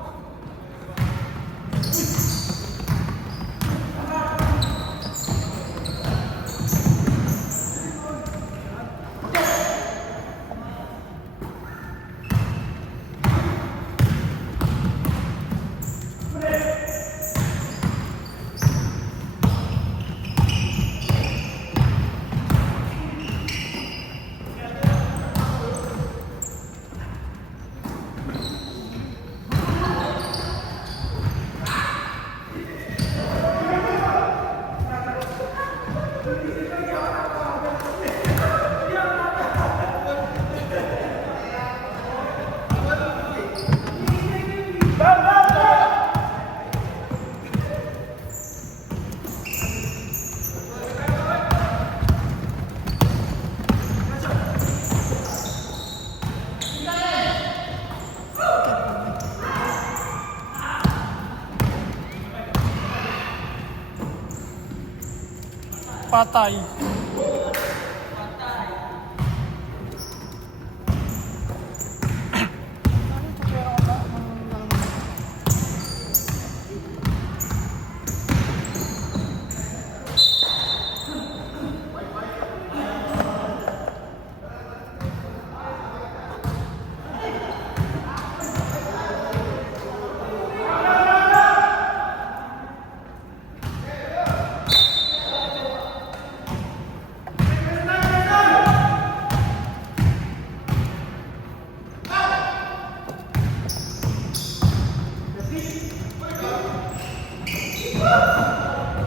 Patay.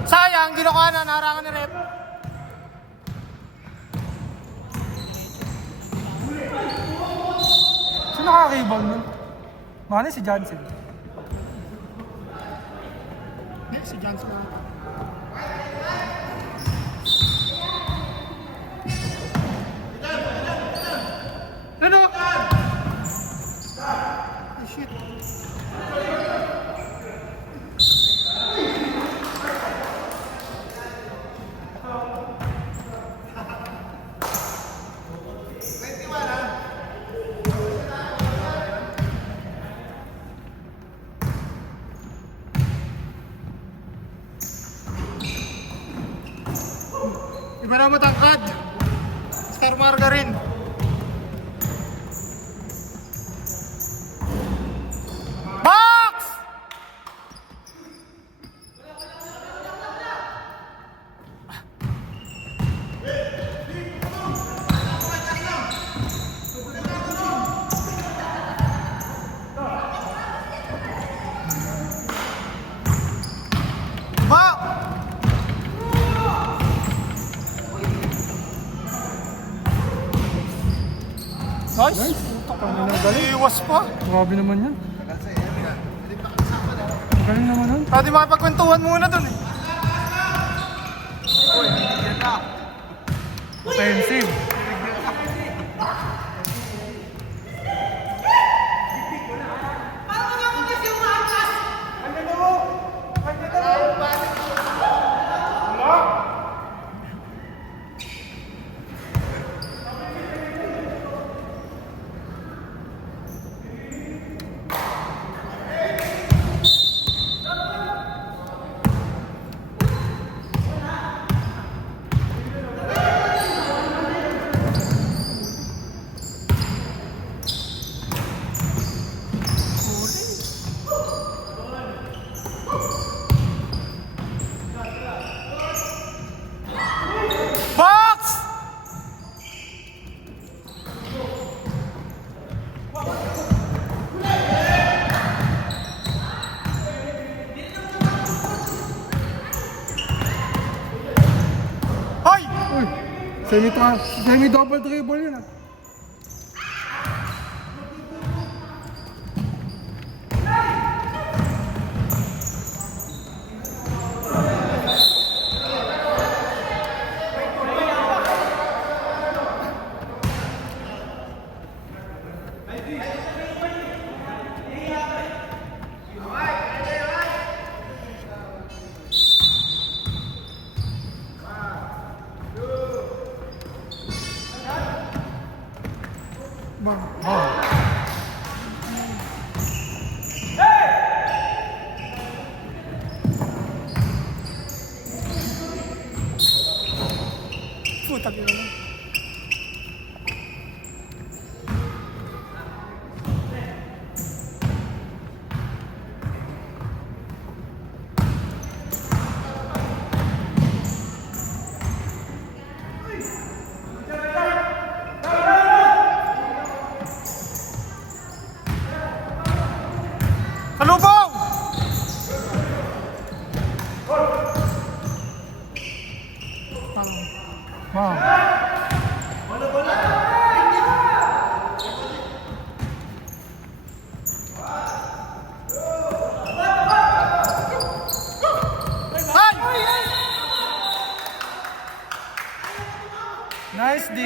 Sayang, ginukuha na, naharangan ni rep. Sino nakaka-rebound nun? Mane si Johnson. Hindi, si Johnson na. Ano? Ay, shit. ka na matangkad. Star Margarine. Box! Ba! Nice. Kanina galing. Iwas pa. Grabe naman yan. Galing naman nun. Pwede makipagkwentuhan muna dun eh. Offensive. Box! Hoy! Uy, semi-double dribble yun ah. Putang ina mo. Salubong! Wow. Nice D.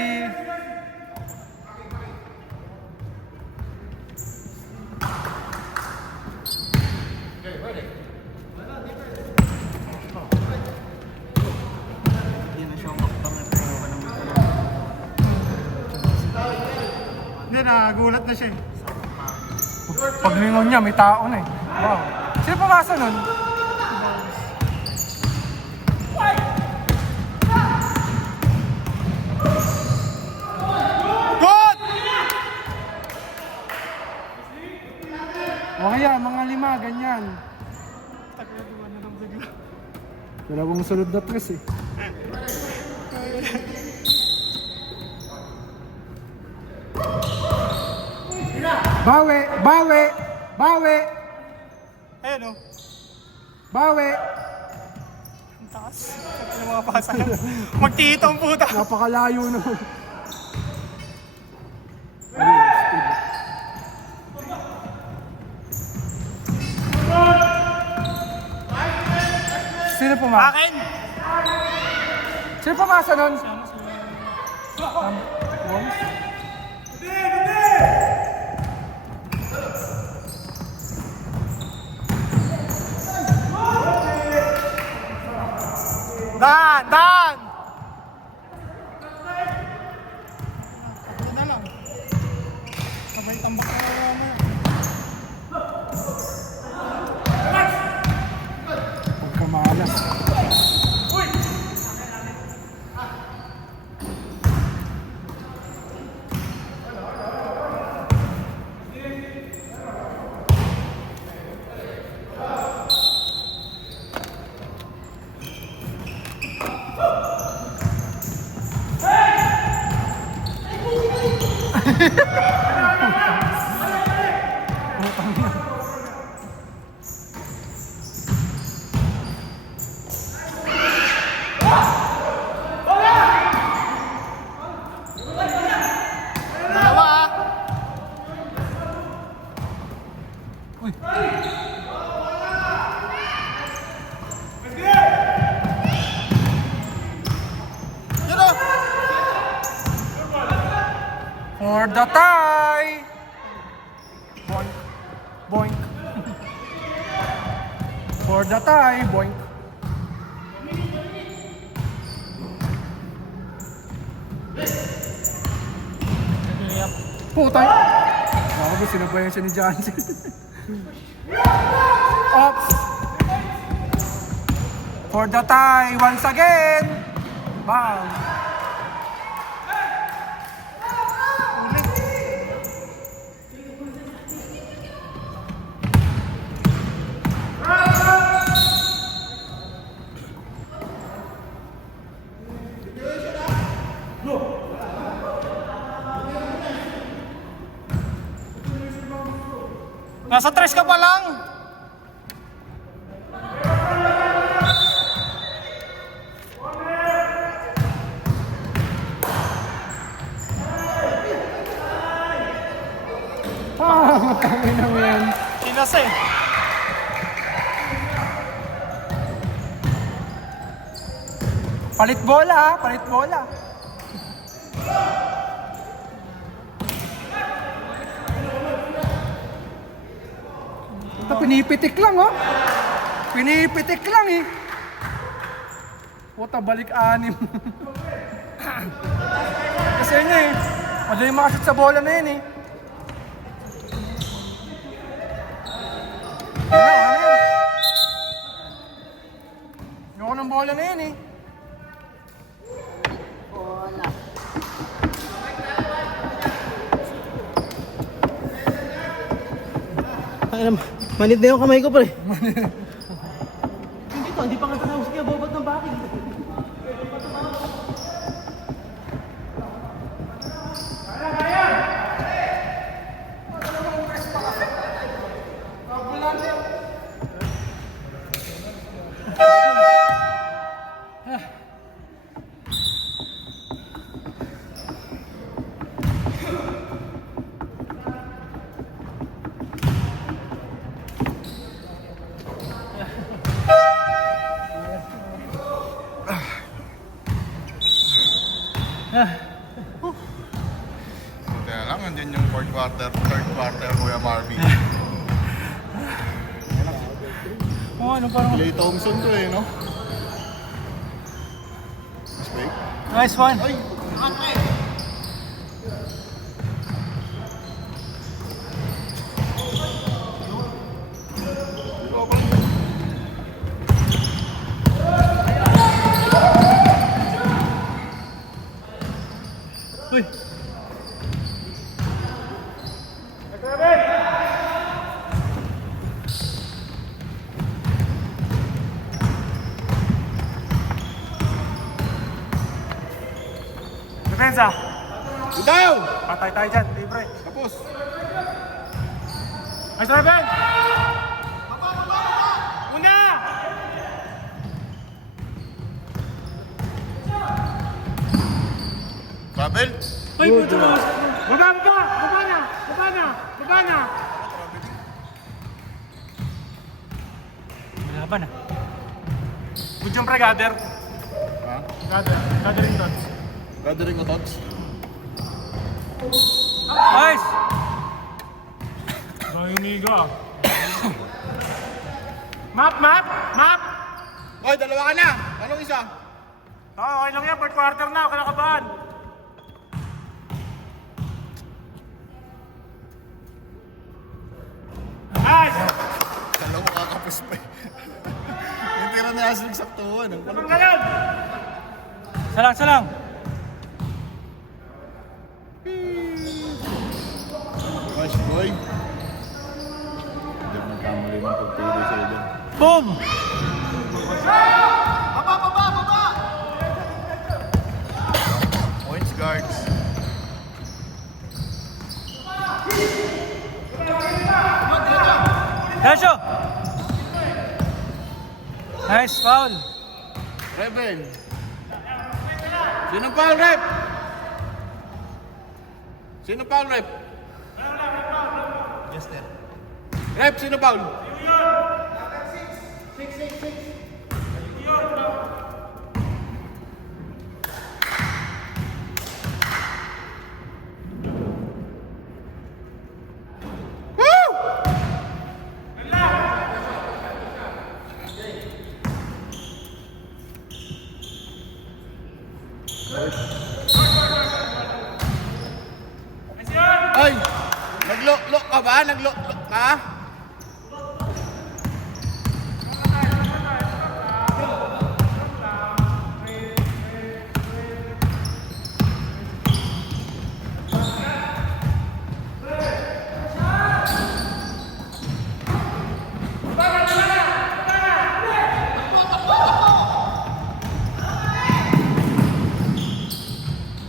Hindi, nagulat na siya eh. Paglingon niya, may tao na eh. Wow. Sino pumasa nun? Good! O kaya, mga 5, ganyan. Dalawang sunod na tres eh. Bawi! Bawi! Bawi! Ayun o. Bawi! Ang taas. Ano mga pasa yan? Magtitong puta. Napakalayo naman. Sino pumasa? Akin! Sino pumasa nun? Dan! Dan! Ito na lang. Sabay tambak na lang na. Pagkamalas. For the tie! Boink. Boink. For the tie, boink. Puta. Ako ba sinabayan siya ni Johnson? Ops. For the tie, once again. Bang. Nasa 3 ka pa lang. Kami naman. Tinas eh. Palit bola ha, palit bola. Ito pinipitik lang oh. Pinipitik lang eh. Puta, balik 6. Kasi yun eh. Madali makashoot sa bola na yun eh. Ano? Ayoko ng bola na yun eh. Manit na yung kamay ko, pre. Hindi pa nga tanawag siya, bobat ng bakit. Kaya lang, andyan yung third quarter, Kuya Marvin. Oh, ano parang... Clay Thompson to eh, no? Mistake. Nice one. Ay! Uy. Depensa. Dayo! Patay tayo dyan, libre. Tapos! Ay, Seven! Una! Travel! Ay, puto mo. Baba na! Baba na! Laban ah. Good yung pre, gather. Ha? Gathering dots. Gathering o thoughts? Nice! Mahiniga ah. Map! Oy, dalawa ka na! Anong isa? Okay lang yan, fourth quarter na, kinakabahan. Nice! Kala mo kakapos pa eh. Yung tira ni Asrig saktuhan. Tapang ngayon! Salang. Nice boy. Hindi mo nagkamali ng pagpili sa'yo dyan. Boom! Baba! Points guards. Nice, foul. Rebel. Sino foul, rep? Sino foul, rep? Rep, sino foul? Ay! Naglo-lock ka ba? Naglo-lock ka?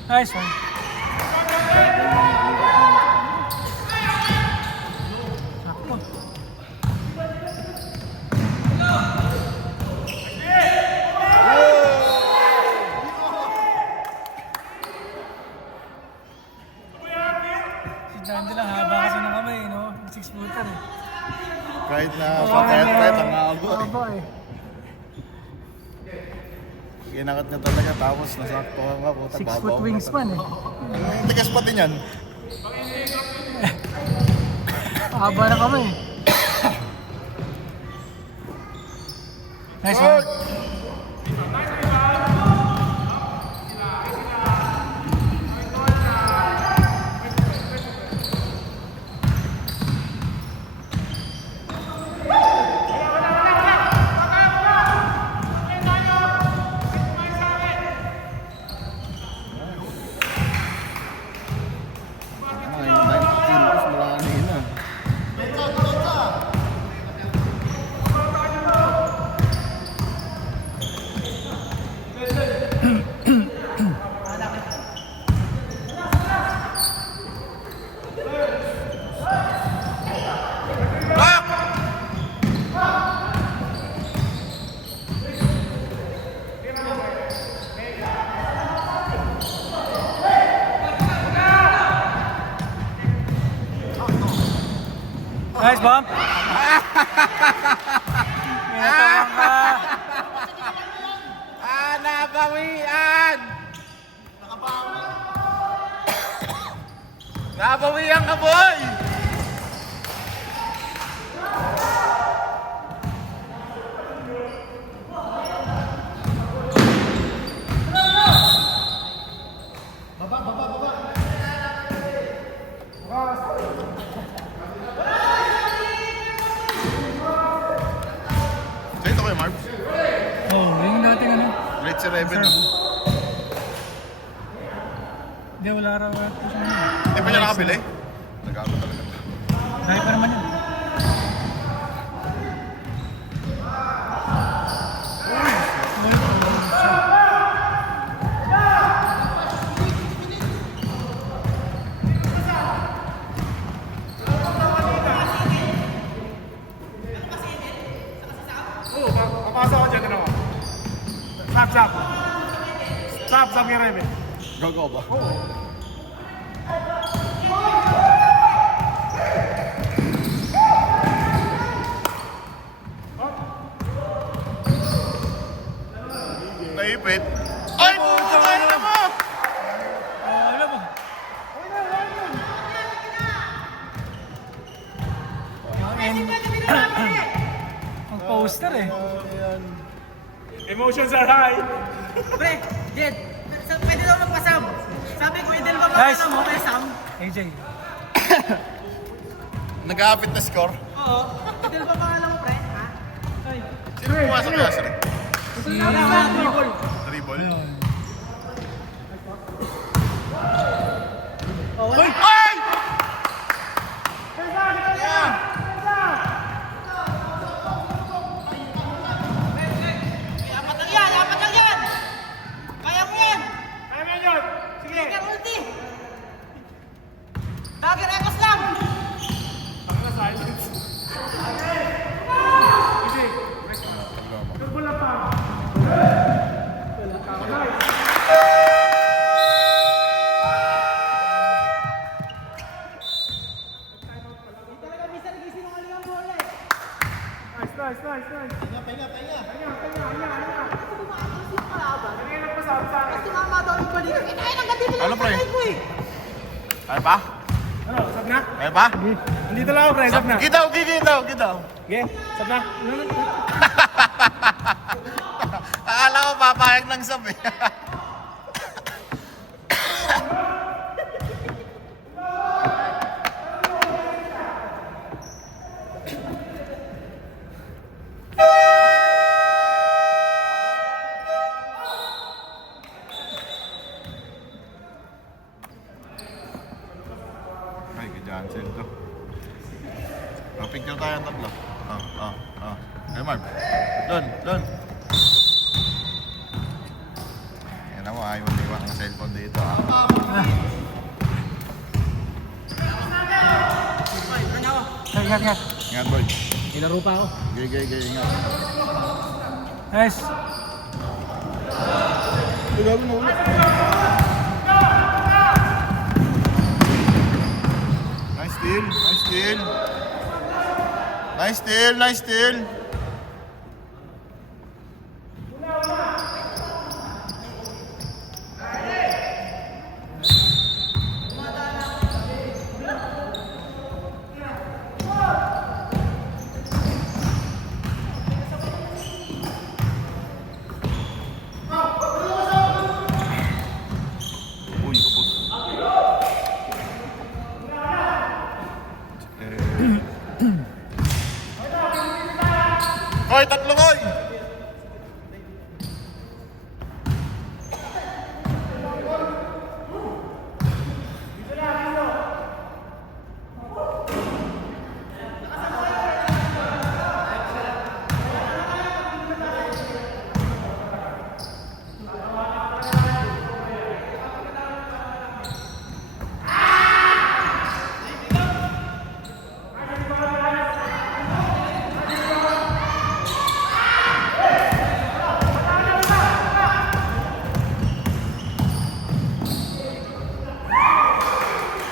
Nice one. Si Jandy lang, haba kasi ng kamay, no? 6-footer eh. Kahit na papayat-payat ang ako. Haba eh. Kinakat niya talaga tapos nasakto ka nga. 6-foot wingspan eh. Tigas pati niyan. Haba ng kamay. Nice one. Nice bomb. Minatawang ka. Nabawian! Nabawian ka, boy! Ito kayo, Marv. Oh, yung dating ano. Great si Rebel. Hindi, wala raw. Hindi pa niya nakabili? Nag-ako talaga. Dahil pa naman yun. Papasok ako dyan, ano? Stop. Stop yung Rebel. Gago ba? Naipit. Ay! Ay! Mo! Alam mo. Ang poster eh. Emotions are high. Pre, Jed, pwede daw magpasam. Sabi ko, Idel ba Nice. mo kay Sam? AJ. Nag-aapit na score. Oo. Idel ba pangalan mo, pre? Ha? Sino pumasok kaya sila? Dribble. Dribble? Oh, wala. Ay! Apat lang yan! Kaya mo yan! Kaya mo yun. Sige. Dagger ulti! Dagger ekos lang! Ang na silence. Easy. Turbo lang pa. Nice, nice, nice. Pahinga. Kanina nagpasabi sa akin. Ano, pre? Ay pa? Ano, sab na? Ay pa? Andito lang ako, pre. Sab na. Gitaw. Okay, sab na. Akala ko papayag ng sab eh. Ay, kay Johnson to. Picture tayo ang tatlo. Ay, Marv. Doon. Yan na mo, ayaw liwak ng cellphone dito. Ingat. Ingat, boy. Ilaro pa ako. Gay, ingat. Nice. Gagawin mo ulit. Nice steal. Uy, kapos. Hoy, tatlo koy!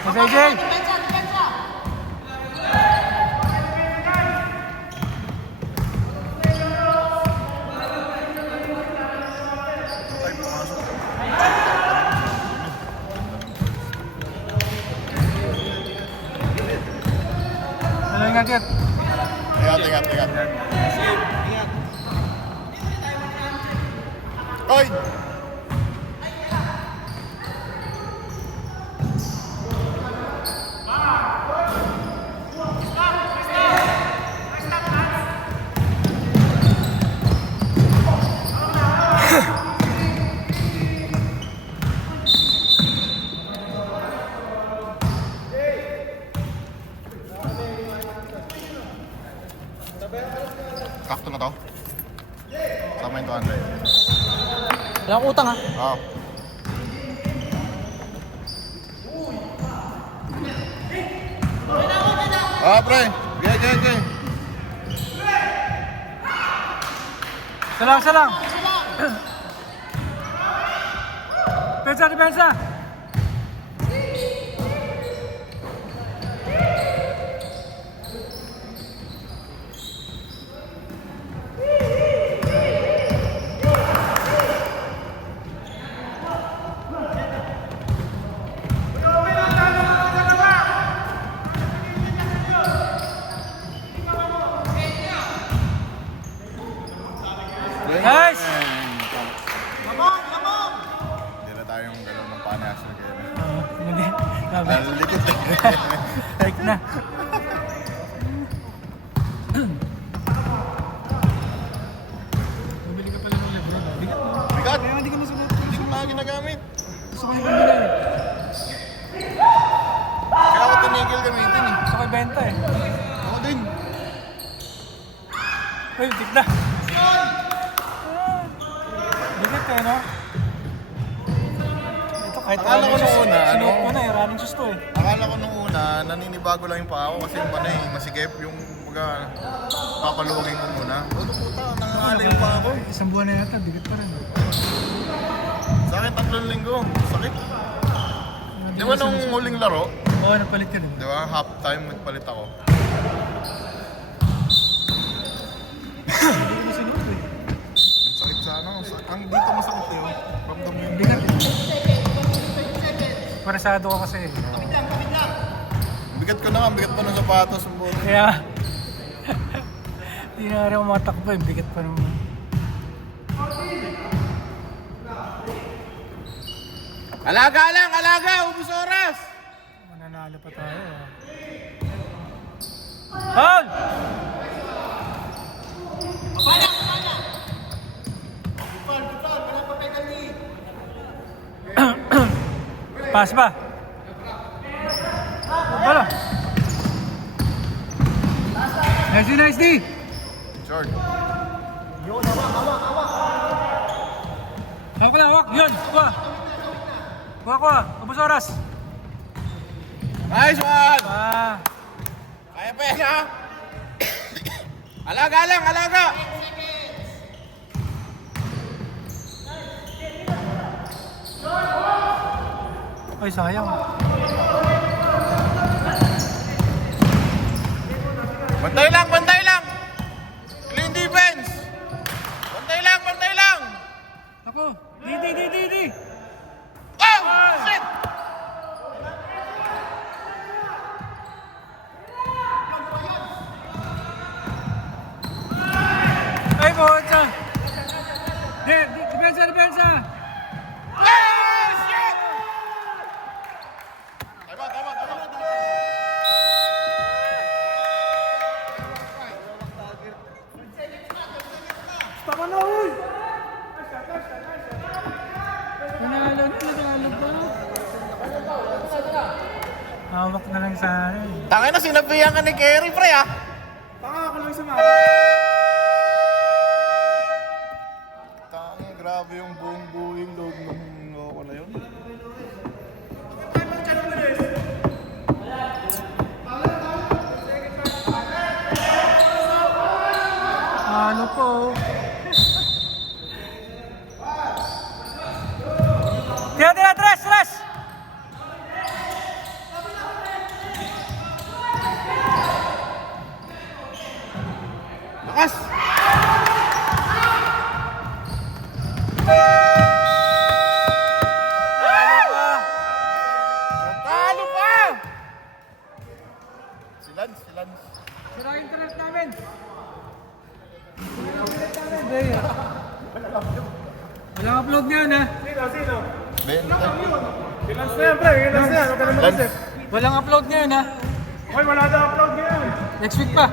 Nice, AJ. Ingat. Ingat. Hoy! Sakto na to. Sama yung 200. Wala akong utang ha. Oo. Pre. Gay. Salang. Depensa. Nice! Hindi na tayong gano'n ng panas. Hindi. Sabi. Likod eh. Like na. Bumili ka pala ng Lebron. Bigat mo. Bigat? Kaya hindi ka masugot. Hindi ko na ginagamit. Gusto ko yung bumili eh. Kaya ako tinigil gamitin eh. Gusto ko yung benta eh. Ako din. Uy, tigna. Bigat eh, no? Ito kahit Akala ko nung una, sinuot ko na eh, running shoes to eh. Akala ko nung una, naninibago lang yung paa ko kasi yung panay, masikip yung papaluwagin ko muna. Ano puta, nangangalay yung paa ko. Isang buwan na yata, bigat pa rin. Sa akin 3 linggo, sakit. Di ba nung huling laro, Oo, napalit ka din. di ba, half time nagpalit ako. Sakit sa ano. Ang dito masakit yun. Ramdam mo yung Bigat. Parasado ko kasi. bigat ko na nga. Bigat pa ng sapatos. Ang buto. Kaya, hindi na rin umatakbo eh. Bigat pa naman. Alaga lang! Alaga! Ubus oras! Mananalo pa tayo. Paul! Pass ba? Wala. Nice D! Short. Hawak lang, hawak! Yun! Kuha! Kuha! Ubus oras! Nice one! Ah! Kaya pa yan ha? Alaga lang! Alaga! Ay, sayang. Bantay lang! Bantay lang! Clean defense! Bantay lang! Bantay lang! Ako! Di! Oh! Shit! Ay, bocha! Depensa! Yes! Shit! Tama. Tama na, uy! Nanalo ba? Hawak na lang sa akin. Tangin na sinabihan ka ni Kerry, pre ha? Tangin, grabe yung buong loob ng loko na yun. Ano po? Tira, tres! Lakas! Natalo pa! Silans. Sira yung internet namin! Walang upload ngayon ha? Kilans na yan, pre. Kilans na yan. Huwag ka na mag-isip. Walang upload ngayon ha? Hoy, wala na upload ngayon. Next week pa.